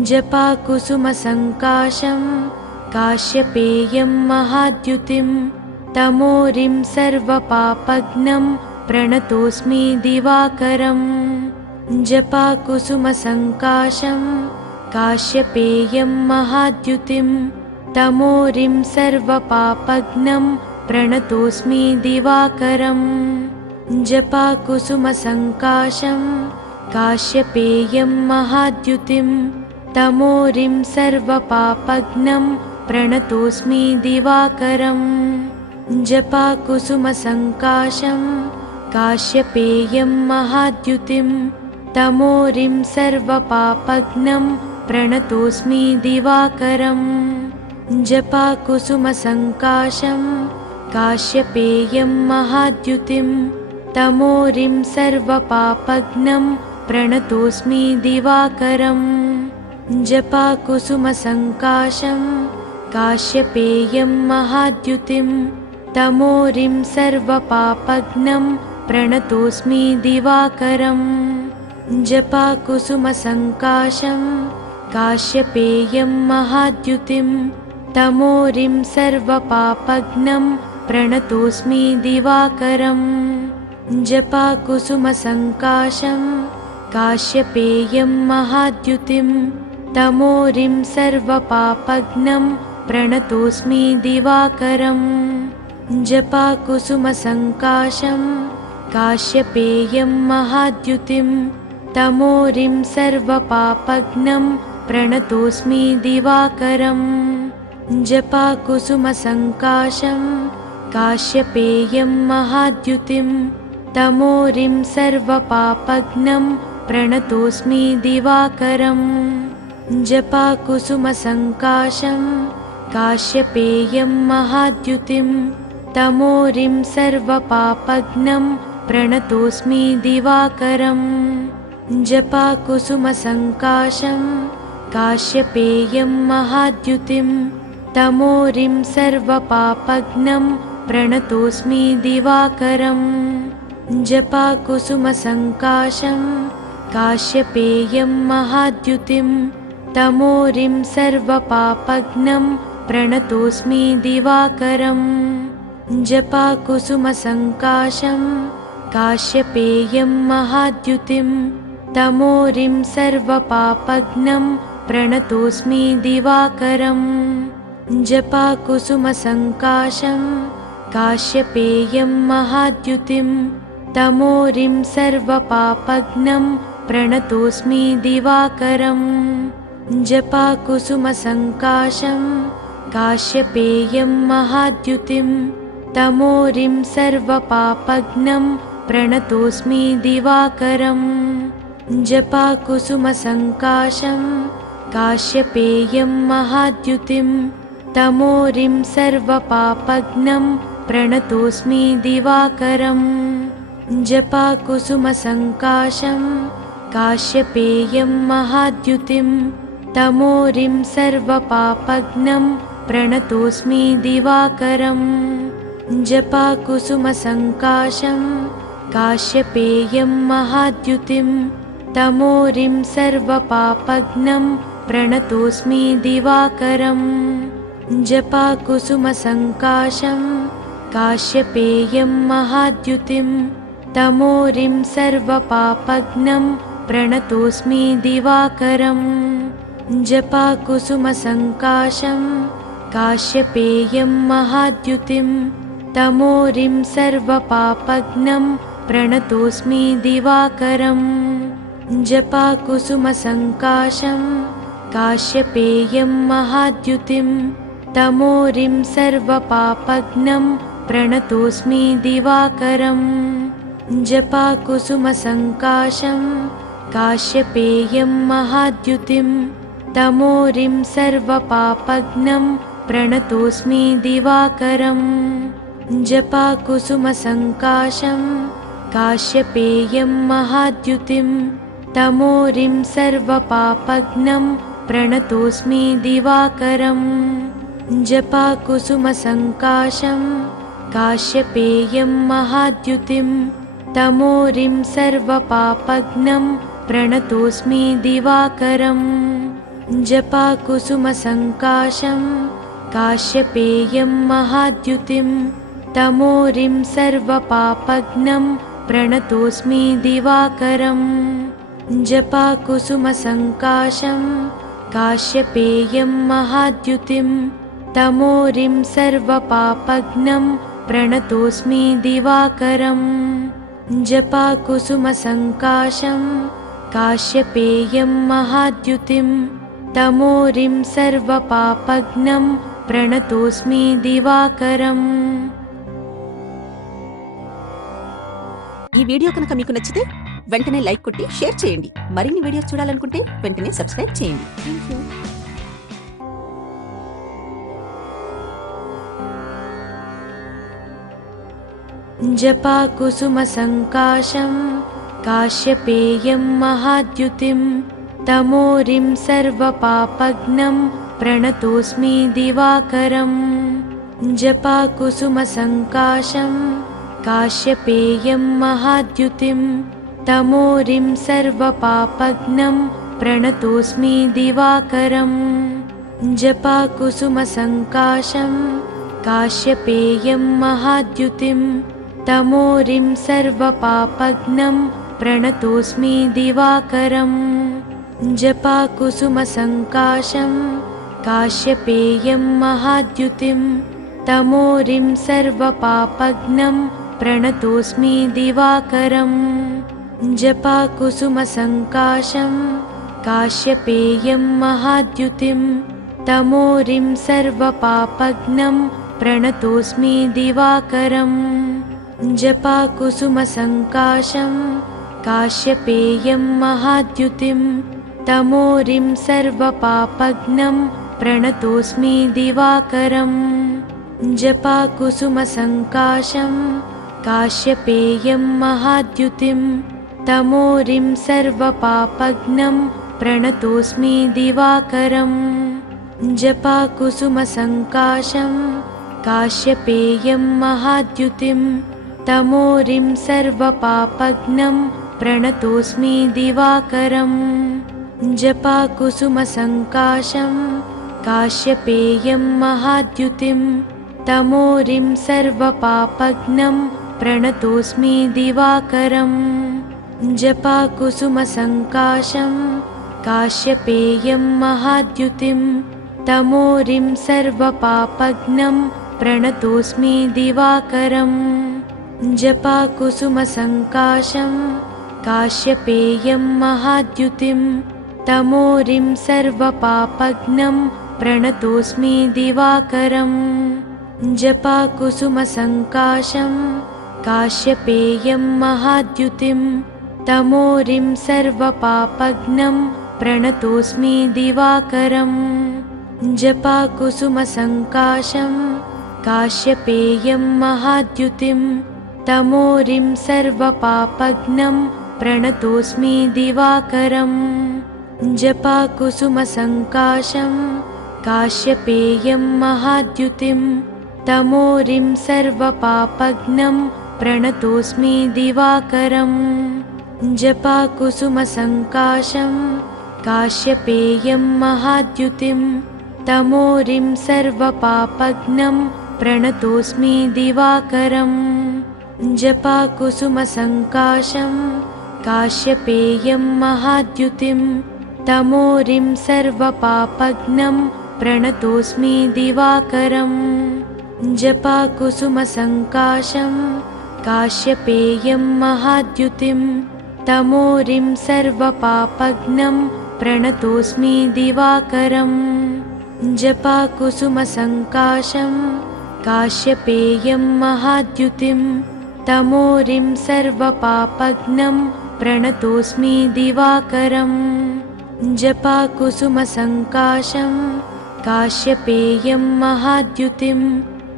जपाकुसुमसङ्काशं काश्यपेयं महाद्युतिं तमोरिं सर्वपापघ्नं प्रणतोऽस्मि दिवाकरम् जपाकुसुमसङ्काशं काश्यपेयं महाद्युतिं तमोरिं सर्वपापघ्नं प्रणतोऽस्मि दिवाकरम् जपाकुसुमसङ्काशं काश्यपेयं महाद्युतिं तमोरिं सर्वपापघ्नं प्रणतोऽस्मि दिवाकरम् जपाकुसुमसङ्काशं काश्यपेयं महाद्युतिं तमोरिं सर्वपापघ्नं प्रणतोऽस्मि दिवाकरम् जपाकुसुमसङ्काशं काश्यपेयं महाद्युतिं तमोरिं सर्वपापघ्नं प्रणतोऽस्मि दिवाकरम् जपाकुसुमसङ्काशं काश्यपेयं महाद्युतिं तमोरिं सर्वपापघ्नं प्रणतोऽस्मि दिवाकरम् जपाकुसुमसङ्काशं काश्यपेयं महाद्युतिं तमोरिं सर्वपापघ्नं प्रणतोऽस्मि दिवाकरम् जपाकुसुमसङ्काशं काश्यपेयं महाद्युतिं तमोरिं सर्वपापघ्नं प्रणतोऽस्मि दिवाकरम् जपाकुसुमसङ्काशं काश्यपेयं महाद्युतिं तमोरिं सर्वपापघ्नं प्रणतोऽस्मि दिवाकरम् जपाकुसुमसङ्काशं काश्यपेयं महाद्युतिं तमोरिं सर्वपापघ्नं प्रणतोऽस्मि दिवाकरम् जपाकुसुमसङ्काशं काश्यपेयं महाद्युतिं तमोरिं सर्वपापघ्नं प्रणतोऽस्मि दिवाकरम् जपाकुसुमसङ्काशं काश्यपेयं महाद्युतिं तमोरिं सर्वपापघ्नं प्रणतोऽस्मि दिवाकरम् जपाकुसुमसङ्काशं काश्यपेयं महाद्युतिं तमोरिं सर्वपापघ्नं प्रणतोऽस्मि दिवाकरम् जपाकुसुमसङ्काशं काश्यपेयं महाद्युतिं तमोरिं सर्वपापघ्नं प्रणतोऽस्मि दिवाकरम् जपाकुसुमसङ्काशं काश्यपेयं महाद्युतिं तमोरिं सर्वपापघ्नं प्रणतोऽस्मि दिवाकरम् जपाकुसुमसङ्काशं काश्यपेयं महाद्युतिं तमोरिं सर्वपापघ्नं प्रणतोऽस्मि दिवाकरम् जपाकुसुमसङ्काशं काश्यपेयं महाद्युतिं तमोरिं सर्वपापघ्नं प्रणतोऽस्मि दिवाकरम् जपाकुसुमसङ्काशं काश्यपेयं महाद्युतिं तमोरिं सर्वपापघ्नं प्रणतोऽस्मि दिवाकरम् जपाकुसुमसङ्काशं काश्यपेयं महाद्युतिं तमोरिं सर्वपापघ्नं प्रणतोऽस्मि दिवाकरम् जपाकुसुमसङ्काशं काश्यपेयं महाद्युतिं तमोरिं सर्वपापघ्नं प्रणतोऽस्मि दिवाकरम् जपाकुसुमसङ्काशं काश्यपेयं महाद्युतिं तमोरिं सर्वपापघ्नं प्रणतोऽस्मि दिवाकरम् जपाकुसुमसङ्काशं काश्यपेयं महाद्युतिं तमोरिं सर्वपापघ्नं प्रणतोऽस्मि दिवाकरम् जपाकुसुमसङ्काशं काश्यपेयं महाद्युतिं तमोरिं सर्वपापघ्नं प्रणतोऽस्मि दिवाकरम् जपाकुसुमसङ्काशं काश्यपेयं महाद्युतिं तमोरिं सर्वपापघ्नं प्रणतोऽस्मि दिवाकरम् जपाकुसुमसङ्काशं काश्यपेयं महाद्युतिं तमोरिं सर्वपापघ्नं प्रणतोऽस्मि दिवाकरम् जपाकुसुमसङ्काशं काश्यपेयं महाद्युतिं तमोरिं सर्वपापघ्नं प्रणतोऽस्मि दिवाकरम् जपाकुसुमसङ्काशं काश्यपेयं महाद्युतिं तमोरिं सर्वपापघ्नं प्रणतोऽस्मि दिवाकरम् जपाकुसुमसङ्काशं काश्यपेयं महाद्युतिं तमोरिं सर्वपापघ्नं प्रणतोऽस्मि दिवाकरम् ఈ వీడియో కనుక మీకు నచ్చితే వెంటనే లైక్ కొట్టి షేర్ చేయండి. మరిన్ని వీడియోస్ చూడాలనుకుంటే వెంటనే సబ్స్క్రైబ్ చేయండి. థాంక్యూ. जपाकुसुमसङ्काशं काश्यपेयं महाद्युतिं तमोरिं सर्वपापघ्नं प्रणतोऽस्मि दिवाकरम् जपाकुसुमसङ्काशं काश्यपेयं महाद्युतिं तमोरिं सर्वपापघ्नं प्रणतोऽस्मि दिवाकरम् जपाकुसुमसङ्काशं काश्यपेयं महाद्युतिं तमोरिं सर्वपापघ्नं प्रणतोऽस्मि दिवाकरम् जपाकुसुमसङ्काशं काश्यपेयं महाद्युतिं तमोरिं सर्वपापघ्नं प्रणतोऽस्मि दिवाकरम् जपाकुसुमसङ्काशं काश्यपेयं महाद्युतिं तमोरिं सर्वपापघ्नं प्रणतोऽस्मि दिवाकरम् जपाकुसुमसङ्काशं काश्यपेयं महाद्युतिं तमोरिं सर्वपापघ्नं प्रणतोऽस्मि दिवाकरम् जपाकुसुमसङ्काशं काश्यपेयं महाद्युतिं तमोरिं सर्वपापघ्नं प्रणतोऽस्मि दिवाकरम् जपाकुसुमसङ्काशं काश्यपेयं महाद्युतिं तमोरिं सर्वपापघ्नं प्रणतोऽस्मि दिवाकरम् जपाकुसुमसङ्काशं काश्यपेयं महाद्युतिं तमोरिं सर्वपापघ्नं प्रणतोऽस्मि दिवाकरम् जपाकुसुमसङ्काशं काश्यपेयं महाद्युतिं तमोरिं सर्वपापघ्नं प्रणतोऽस्मि दिवाकरम् जपाकुसुमसङ्काशं काश्यपेयं महाद्युतिं तमोरिं सर्वपापघ्नं प्रणतोऽस्मि दिवाकरम् जपाकुसुमसङ्काशं काश्यपेयं महाद्युतिं तमोरिं सर्वपापघ्नं प्रणतोऽस्मि दिवाकरम् जपाकुसुमसङ्काशं काश्यपेयं महाद्युतिं तमोरिं सर्वपापघ्नं प्रणतोऽस्मि दिवाकरम् जपाकुसुमसङ्काशं काश्यपेयं महाद्युतिं तमोरिं सर्वपापघ्नं प्रणतोऽस्मि दिवाकरम् जपाकुसुमसङ्काशं काश्यपेयं महाद्युतिं तमोरिं सर्वपापघ्नं प्रणतोऽस्मि दिवाकरम् जपाकुसुमसङ्काशं काश्यपेयं महाद्युतिं तमोरिं सर्वपापघ्नं प्रणतोऽस्मि दिवाकरम् जपाकुसुमसङ्काशं काश्यपेयं महाद्युतिं तमोरिं सर्वपापघ्नं प्रणतोऽस्मि दिवाकरम् जपाकुसुमसङ्काशं काश्यपेयं महाद्युतिं तमोरिं सर्वपापघ्नं प्रणतोऽस्मि दिवाकरम् जपाकुसुमसङ्काशं काश्यपेयं महाद्युतिं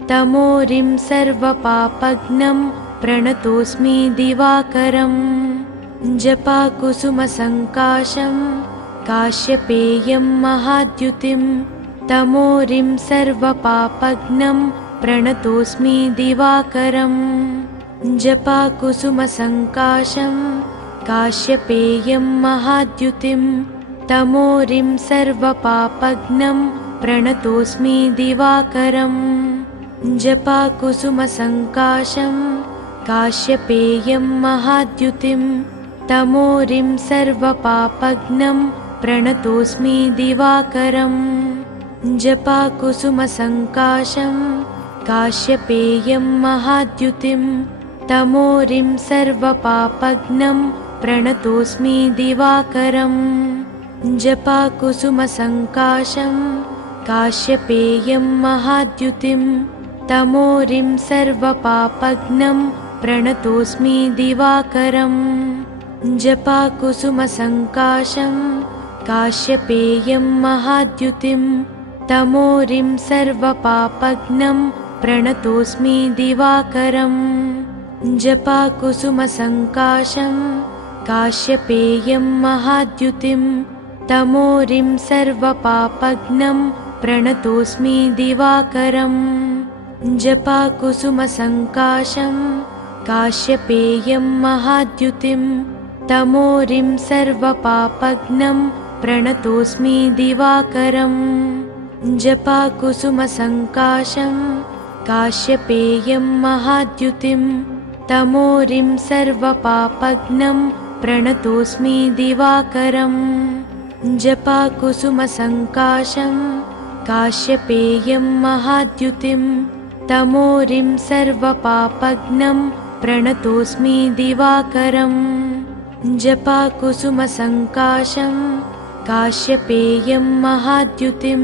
तमोरिं सर्वपापघ्नं प्रणतोऽस्मि दिवाकरम् जपाकुसुमसङ्काशं काश्यपेयं महाद्युतिं तमोरिं सर्वपापघ्नं प्रणतोऽस्मि दिवाकरम् जपाकुसुमसङ्काशं काश्यपेयं महाद्युतिं तमोरिं सर्वपापघ्नं प्रणतोऽस्मि दिवाकरम् जपाकुसुमसङ्काशं काश्यपेयं महाद्युतिं तमोरिं सर्वपापघ्नं प्रणतोऽस्मि दिवाकरम् जपाकुसुमसङ्काशं काश्यपेयं महाद्युतिं तमोरिं सर्वपापघ्नं प्रणतोऽस्मि दिवाकरम् जपाकुसुमसङ्काशं काश्यपेयं महाद्युतिं तमोरिं सर्वपापघ्नं प्रणतोऽस्मि दिवाकरम् जपाकुसुमसङ्काशं काश्यपेयं महाद्युतिं तमोरिं सर्वपापघ्नं प्रणतोऽस्मि दिवाकरम् जपाकुसुमसङ्काशं काश्यपेयं महाद्युतिं तमोरिं सर्वपापघ्नं प्रणतोऽस्मि दिवाकरम् जपाकुसुमसङ्काशं काश्यपेयं महाद्युतिं तमोरिं सर्वपापघ्नं प्रणतोऽस्मि दिवाकरम् जपाकुसुमसङ्काशं काश्यपेयं महाद्युतिं तमोरिं सर्वपापघ्नं प्रणतोऽस्मि दिवाकरम् जपाकुसुमसङ्काशं काश्यपेयं महाद्युतिं तमोरिं सर्वपापघ्नं प्रणतोऽस्मि दिवाकरम् जपाकुसुमसङ्काशं काश्यपेयं महाद्युतिं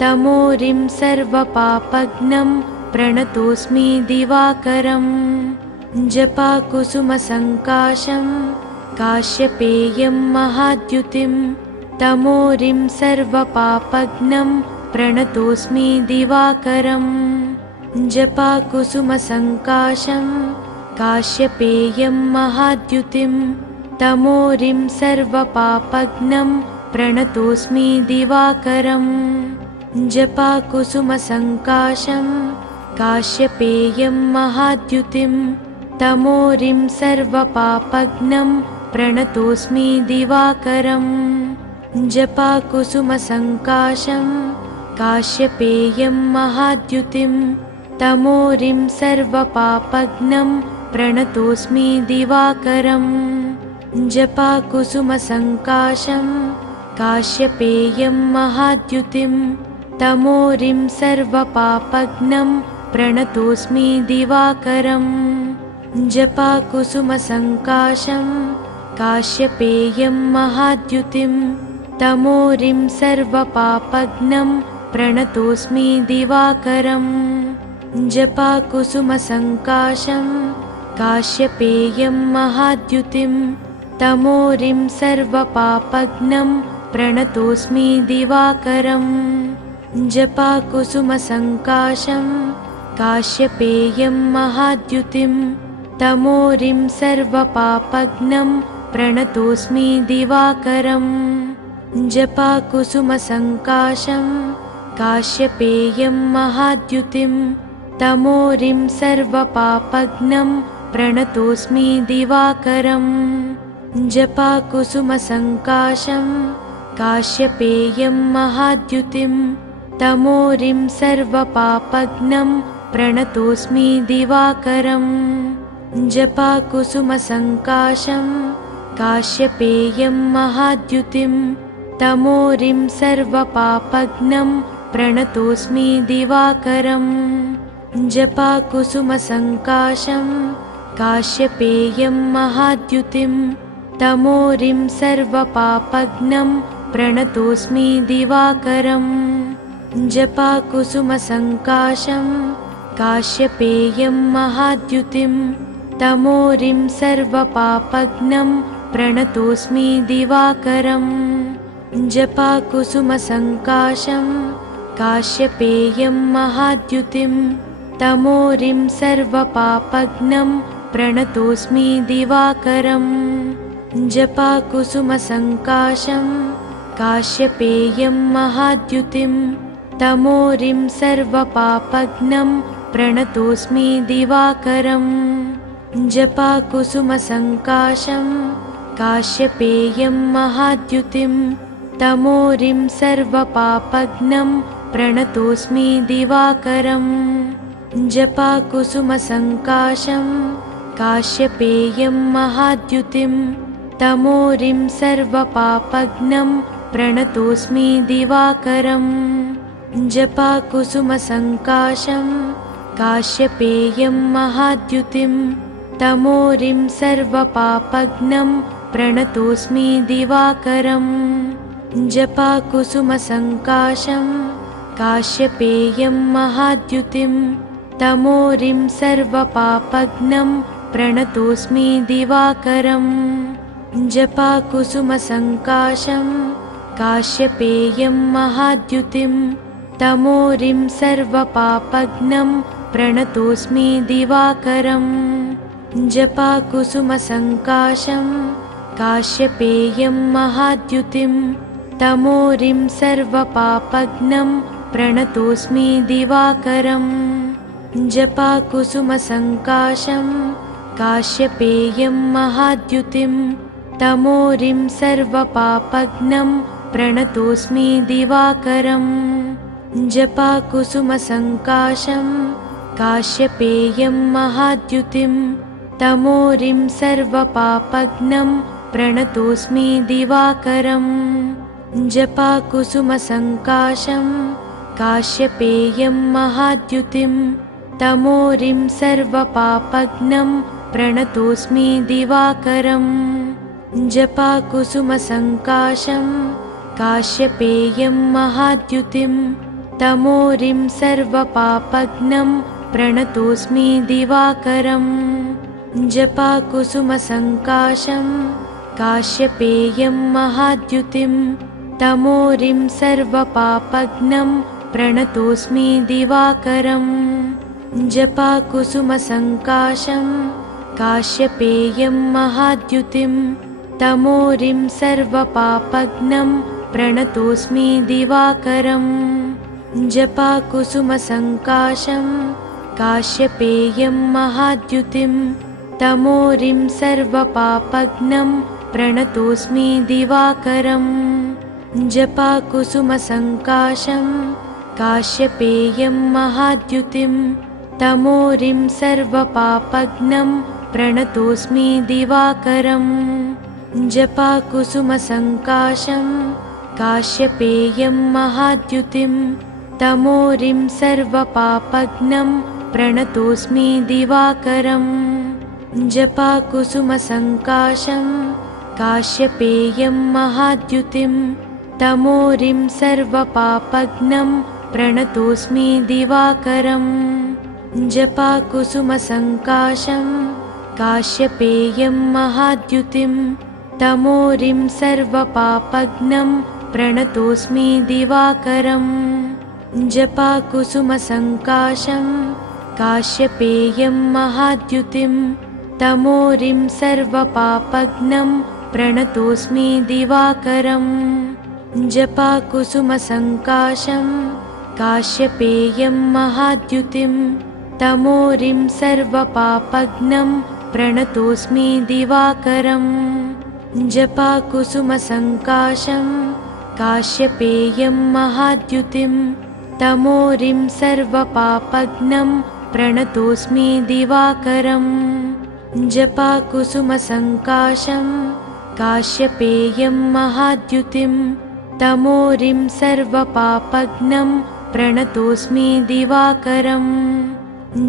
तमोरिं सर्वपापघ्नं प्रणतोऽस्मि दिवाकरम् जपाकुसुमसङ्काशं काश्यपेयं महाद्युतिं तमोरिं सर्वपापघ्नं प्रणतोऽस्मि दिवाकरम् जपाकुसुमसङ्काशं काश्यपेयं महाद्युतिं तमोरिं सर्वपापघ्नं प्रणतोऽस्मि दिवाकरम् जपाकुसुमसङ्काशं काश्यपेयं महाद्युतिं तमोरिं सर्वपापघ्नं प्रणतोऽस्मि दिवाकरम् जपाकुसुमसङ्काशं काश्यपेयं महाद्युतिं तमोरिं सर्वपापघ्नं प्रणतोऽस्मि दिवाकरम् जपाकुसुमसङ्काशं काश्यपेयं महाद्युतिं तमोरिं सर्वपापघ्नं प्रणतोऽस्मि दिवाकरम् जपाकुसुमसङ्काशं काश्यपेयं महाद्युतिं तमोरिं सर्वपापघ्नं प्रणतोऽस्मि दिवाकरम् जपाकुसुमसङ्काशं काश्यपेयं महाद्युतिं तमोरिं सर्वपापघ्नं प्रणतोऽस्मि दिवाकरम् जपाकुसुमसङ्काशं काश्यपेयं महाद्युतिं तमोरिं सर्वपापघ्नं प्रणतोऽस्मि दिवाकरम् जपाकुसुमसङ्काशं काश्यपेयं महाद्युतिं तमोरिं सर्वपापघ्नं प्रणतोऽस्मि दिवाकरम् जपाकुसुमसङ्काशं काश्यपेयं महाद्युतिं तमोरिं सर्वपापघ्नं प्रणतोऽस्मि दिवाकरम् जपाकुसुमसङ्काशं काश्यपेयं महाद्युतिं तमोरिं सर्वपापघ्नं प्रणतोऽस्मि दिवाकरम् जपाकुसुमसङ्काशं काश्यपेयं महाद्युतिं तमोरिं सर्वपापघ्नं प्रणतोऽस्मि दिवाकरम् जपाकुसुमसङ्काशं काश्यपेयं महाद्युतिं तमोरिं सर्वपापघ्नं प्रणतोऽस्मि दिवाकरम् जपाकुसुमसङ्काशं काश्यपेयं महाद्युतिं तमोरिं सर्वपापघ्नं प्रणतोऽस्मि दिवाकरम् जपाकुसुमसङ्काशं काश्यपेयं महाद्युतिं तमोरिं सर्वपापघ्नं प्रणतोऽस्मि दिवाकरम् जपाकुसुमसङ्काशं काश्यपेयं महाद्युतिं तमोरिं सर्वपापघ्नं प्रणतोऽस्मि दिवाकरम् जपाकुसुमसङ्काशं काश्यपेयं महाद्युतिं तमोरिं सर्वपापघ्नं प्रणतोऽस्मि दिवाकरम् जपाकुसुमसङ्काशं काश्यपेयं महाद्युतिं तमोरिं सर्वपापघ्नं प्रणतोऽस्मि दिवाकरम् जपाकुसुमसङ्काशं काश्यपेयं महाद्युतिं तमोरिं सर्वपापघ्नं प्रणतोऽस्मि दिवाकरम् जपाकुसुमसङ्काशं काश्यपेयं महाद्युतिं तमोरिं सर्वपापघ्नं प्रणतोऽस्मि दिवाकरम् जपाकुसुमसङ्काशं काश्यपेयं महाद्युतिं तमोरिं सर्वपापघ्नं प्रणतोऽस्मि दिवाकरम् जपाकुसुमसङ्काशं काश्यपेयं महाद्युतिं तमोरिं सर्वपापघ्नं प्रणतोऽस्मि दिवाकरम् जपाकुसुमसङ्काशं काश्यपेयं महाद्युतिं तमोरिं सर्वपापघ्नं प्रणतोऽस्मि दिवाकरम् जपाकुसुमसङ्काशं काश्यपेयं महाद्युतिं तमोरिं सर्वपापघ्नं प्रणतोऽस्मि दिवाकरम् जपाकुसुमसङ्काशं काश्यपेयं महाद्युतिं तमोरिं सर्वपापघ्नं प्रणतोऽस्मि दिवाकरम् जपाकुसुमसङ्काशं काश्यपेयं महाद्युतिं तमोरिं सर्वपापघ्नं प्रणतोऽस्मि दिवाकरम् जपाकुसुमसङ्काशं काश्यपेयं महाद्युतिं तमोरिं सर्वपापघ्नं प्रणतोऽस्मि दिवाकरम् जपाकुसुमसङ्काशं काश्यपेयं महाद्युतिं तमोरिं सर्वपापघ्नं प्रणतोऽस्मि दिवाकरम् जपाकुसुमसङ्काशं काश्यपेयं महाद्युतिं तमोरिं सर्वपापघ्नं प्रणतोऽस्मि दिवाकरम् जपाकुसुमसङ्काशं काश्यपेयं महाद्युतिं तमोरिं सर्वपापघ्नं प्रणतोऽस्मि दिवाकरम् जपाकुसुमसङ्काशं काश्यपेयं महाद्युतिं तमोरिं सर्वपापघ्नं प्रणतोऽस्मि दिवाकरम् जपाकुसुमसङ्काशं काश्यपेयं महाद्युतिं तमोरिं सर्वपापघ्नं प्रणतोऽस्मि दिवाकरम् जपाकुसुमसङ्काशं काश्यपेयं महाद्युतिं तमोरिं सर्वपापघ्नं प्रणतोऽस्मि दिवाकरम् जपाकुसुमसङ्काशं काश्यपेयं महाद्युतिं तमोरिं सर्वपापघ्नं प्रणतोऽस्मि दिवाकरम् जपाकुसुमसङ्काशं काश्यपेयं महाद्युतिं तमोरिं सर्वपापघ्नं प्रणतोऽस्मि दिवाकरम् जपाकुसुमसङ्काशं काश्यपेयं महाद्युतिं तमोरिं सर्वपापघ्नं प्रणतोऽस्मि दिवाकरम्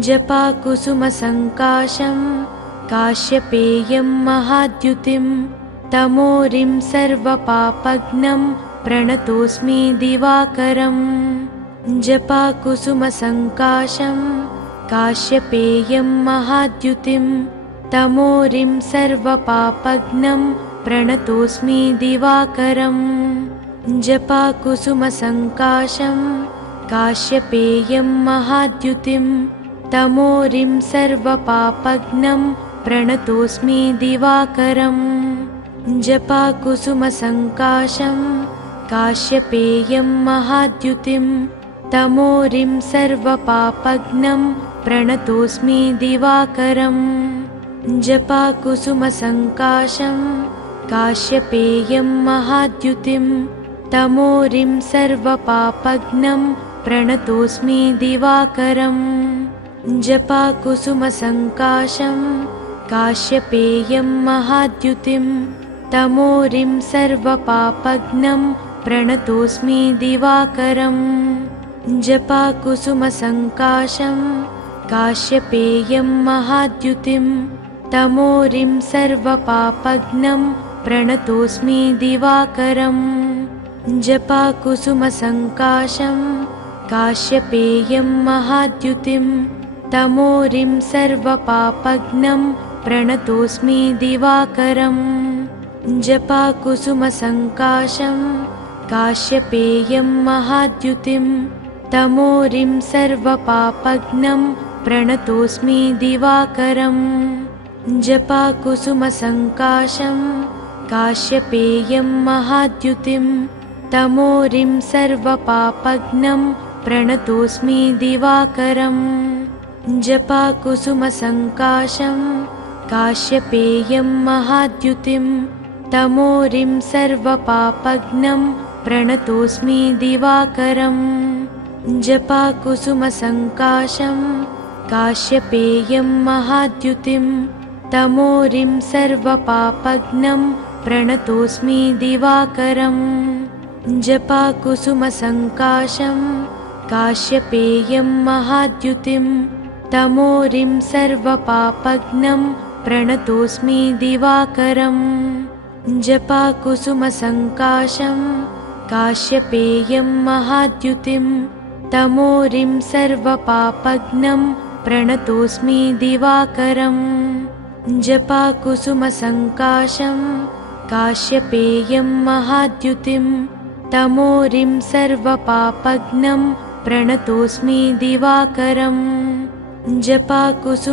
जपाकुसुमसङ्काशं काश्यपेयं महाद्युतिं तमोरिं सर्वपापघ्नं प्रणतोऽस्मि दिवाकरम् जपाकुसुमसङ्काशं काश्यपेयं महाद्युतिं तमोरिं सर्वपापघ्नं प्रणतोऽस्मि दिवाकरम् जपाकुसुमसङ्काशं काश्यपेयं महाद्युतिं तमोरिं सर्वपापघ्नं प्रणतोऽस्मि दिवाकरम् जपाकुसुमसङ्काशं काश्यपेयं महाद्युतिं तमोरिं सर्वपापघ्नं प्रणतोऽस्मि दिवाकरम् जपाकुसुमसङ्काशं काश्यपेयं महाद्युतिं तमोरिं सर्वपापघ्नं प्रणतोऽस्मि दिवाकरम् जपाकुसुमसङ्काशं काश्यपेयं महाद्युतिं तमोरिं सर्वपापघ्नं प्रणतोऽस्मि दिवाकरम् जपाकुसुमसङ्काशं काश्यपेयं महाद्युतिं तमोरिं सर्वपापघ्नं प्रणतोऽस्मि दिवाकरम् जपाकुसुमसङ्काशं काश्यपेयं महाद्युतिं तमोरिं सर्वपापघ्नं प्रणतोऽस्मि दिवाकरम् जपाकुसुमसङ्काशं काश्यपेयं महाद्युतिं तमोरिं सर्वपापघ्नं प्रणतोऽस्मि दिवाकरम् जपाकुसुमसङ्काशं काश्यपेयं महाद्युतिं तमोरिं सर्वपापघ्नं प्रणतोऽस्मि दिवाकरम् जपाकुसुमसङ्काशं काश्यपेयं महाद्युतिं तमोरिं सर्वपापघ्नं प्रणतोऽस्मि दिवाकरम् जपाकुसुमसङ्काशं काश्यपेयं महाद्युतिं तमोरिं सर्वपापघ्नं प्रणतोऽस्मि दिवाकरम् जपाकुसुमसङ्काशं काश्यपेयं महाद्युतिं तमोरिं सर्वपापघ्नं प्रणतोऽस्मि दिवाकरम् जपाकुसुमसङ्काशं काश्यपेयं महाद्युतिं तमोरिं सर्वपापघ्नं प्रणतोऽस्मि दिवाकरम् जपाकुसुमसङ्काशं काश्यपेयं महाद्युतिं तमोरिं सर्वपापघ्नं प्रणतोऽस्मि दिवाकरम् जपाकुसुमसङ्काशं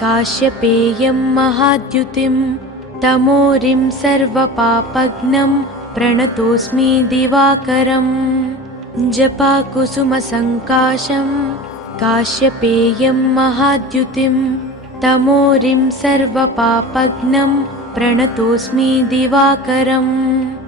काश्यपेयं महाद्युतिं तमोरिं सर्वपापघ्नं प्रणतोऽस्मि दिवाकरम् जपाकुसुमसङ्काशं काश्यपेयं महाद्युतिं तमोरिं सर्वपापघ्नं प्रणतोऽस्मि दिवाकरम्।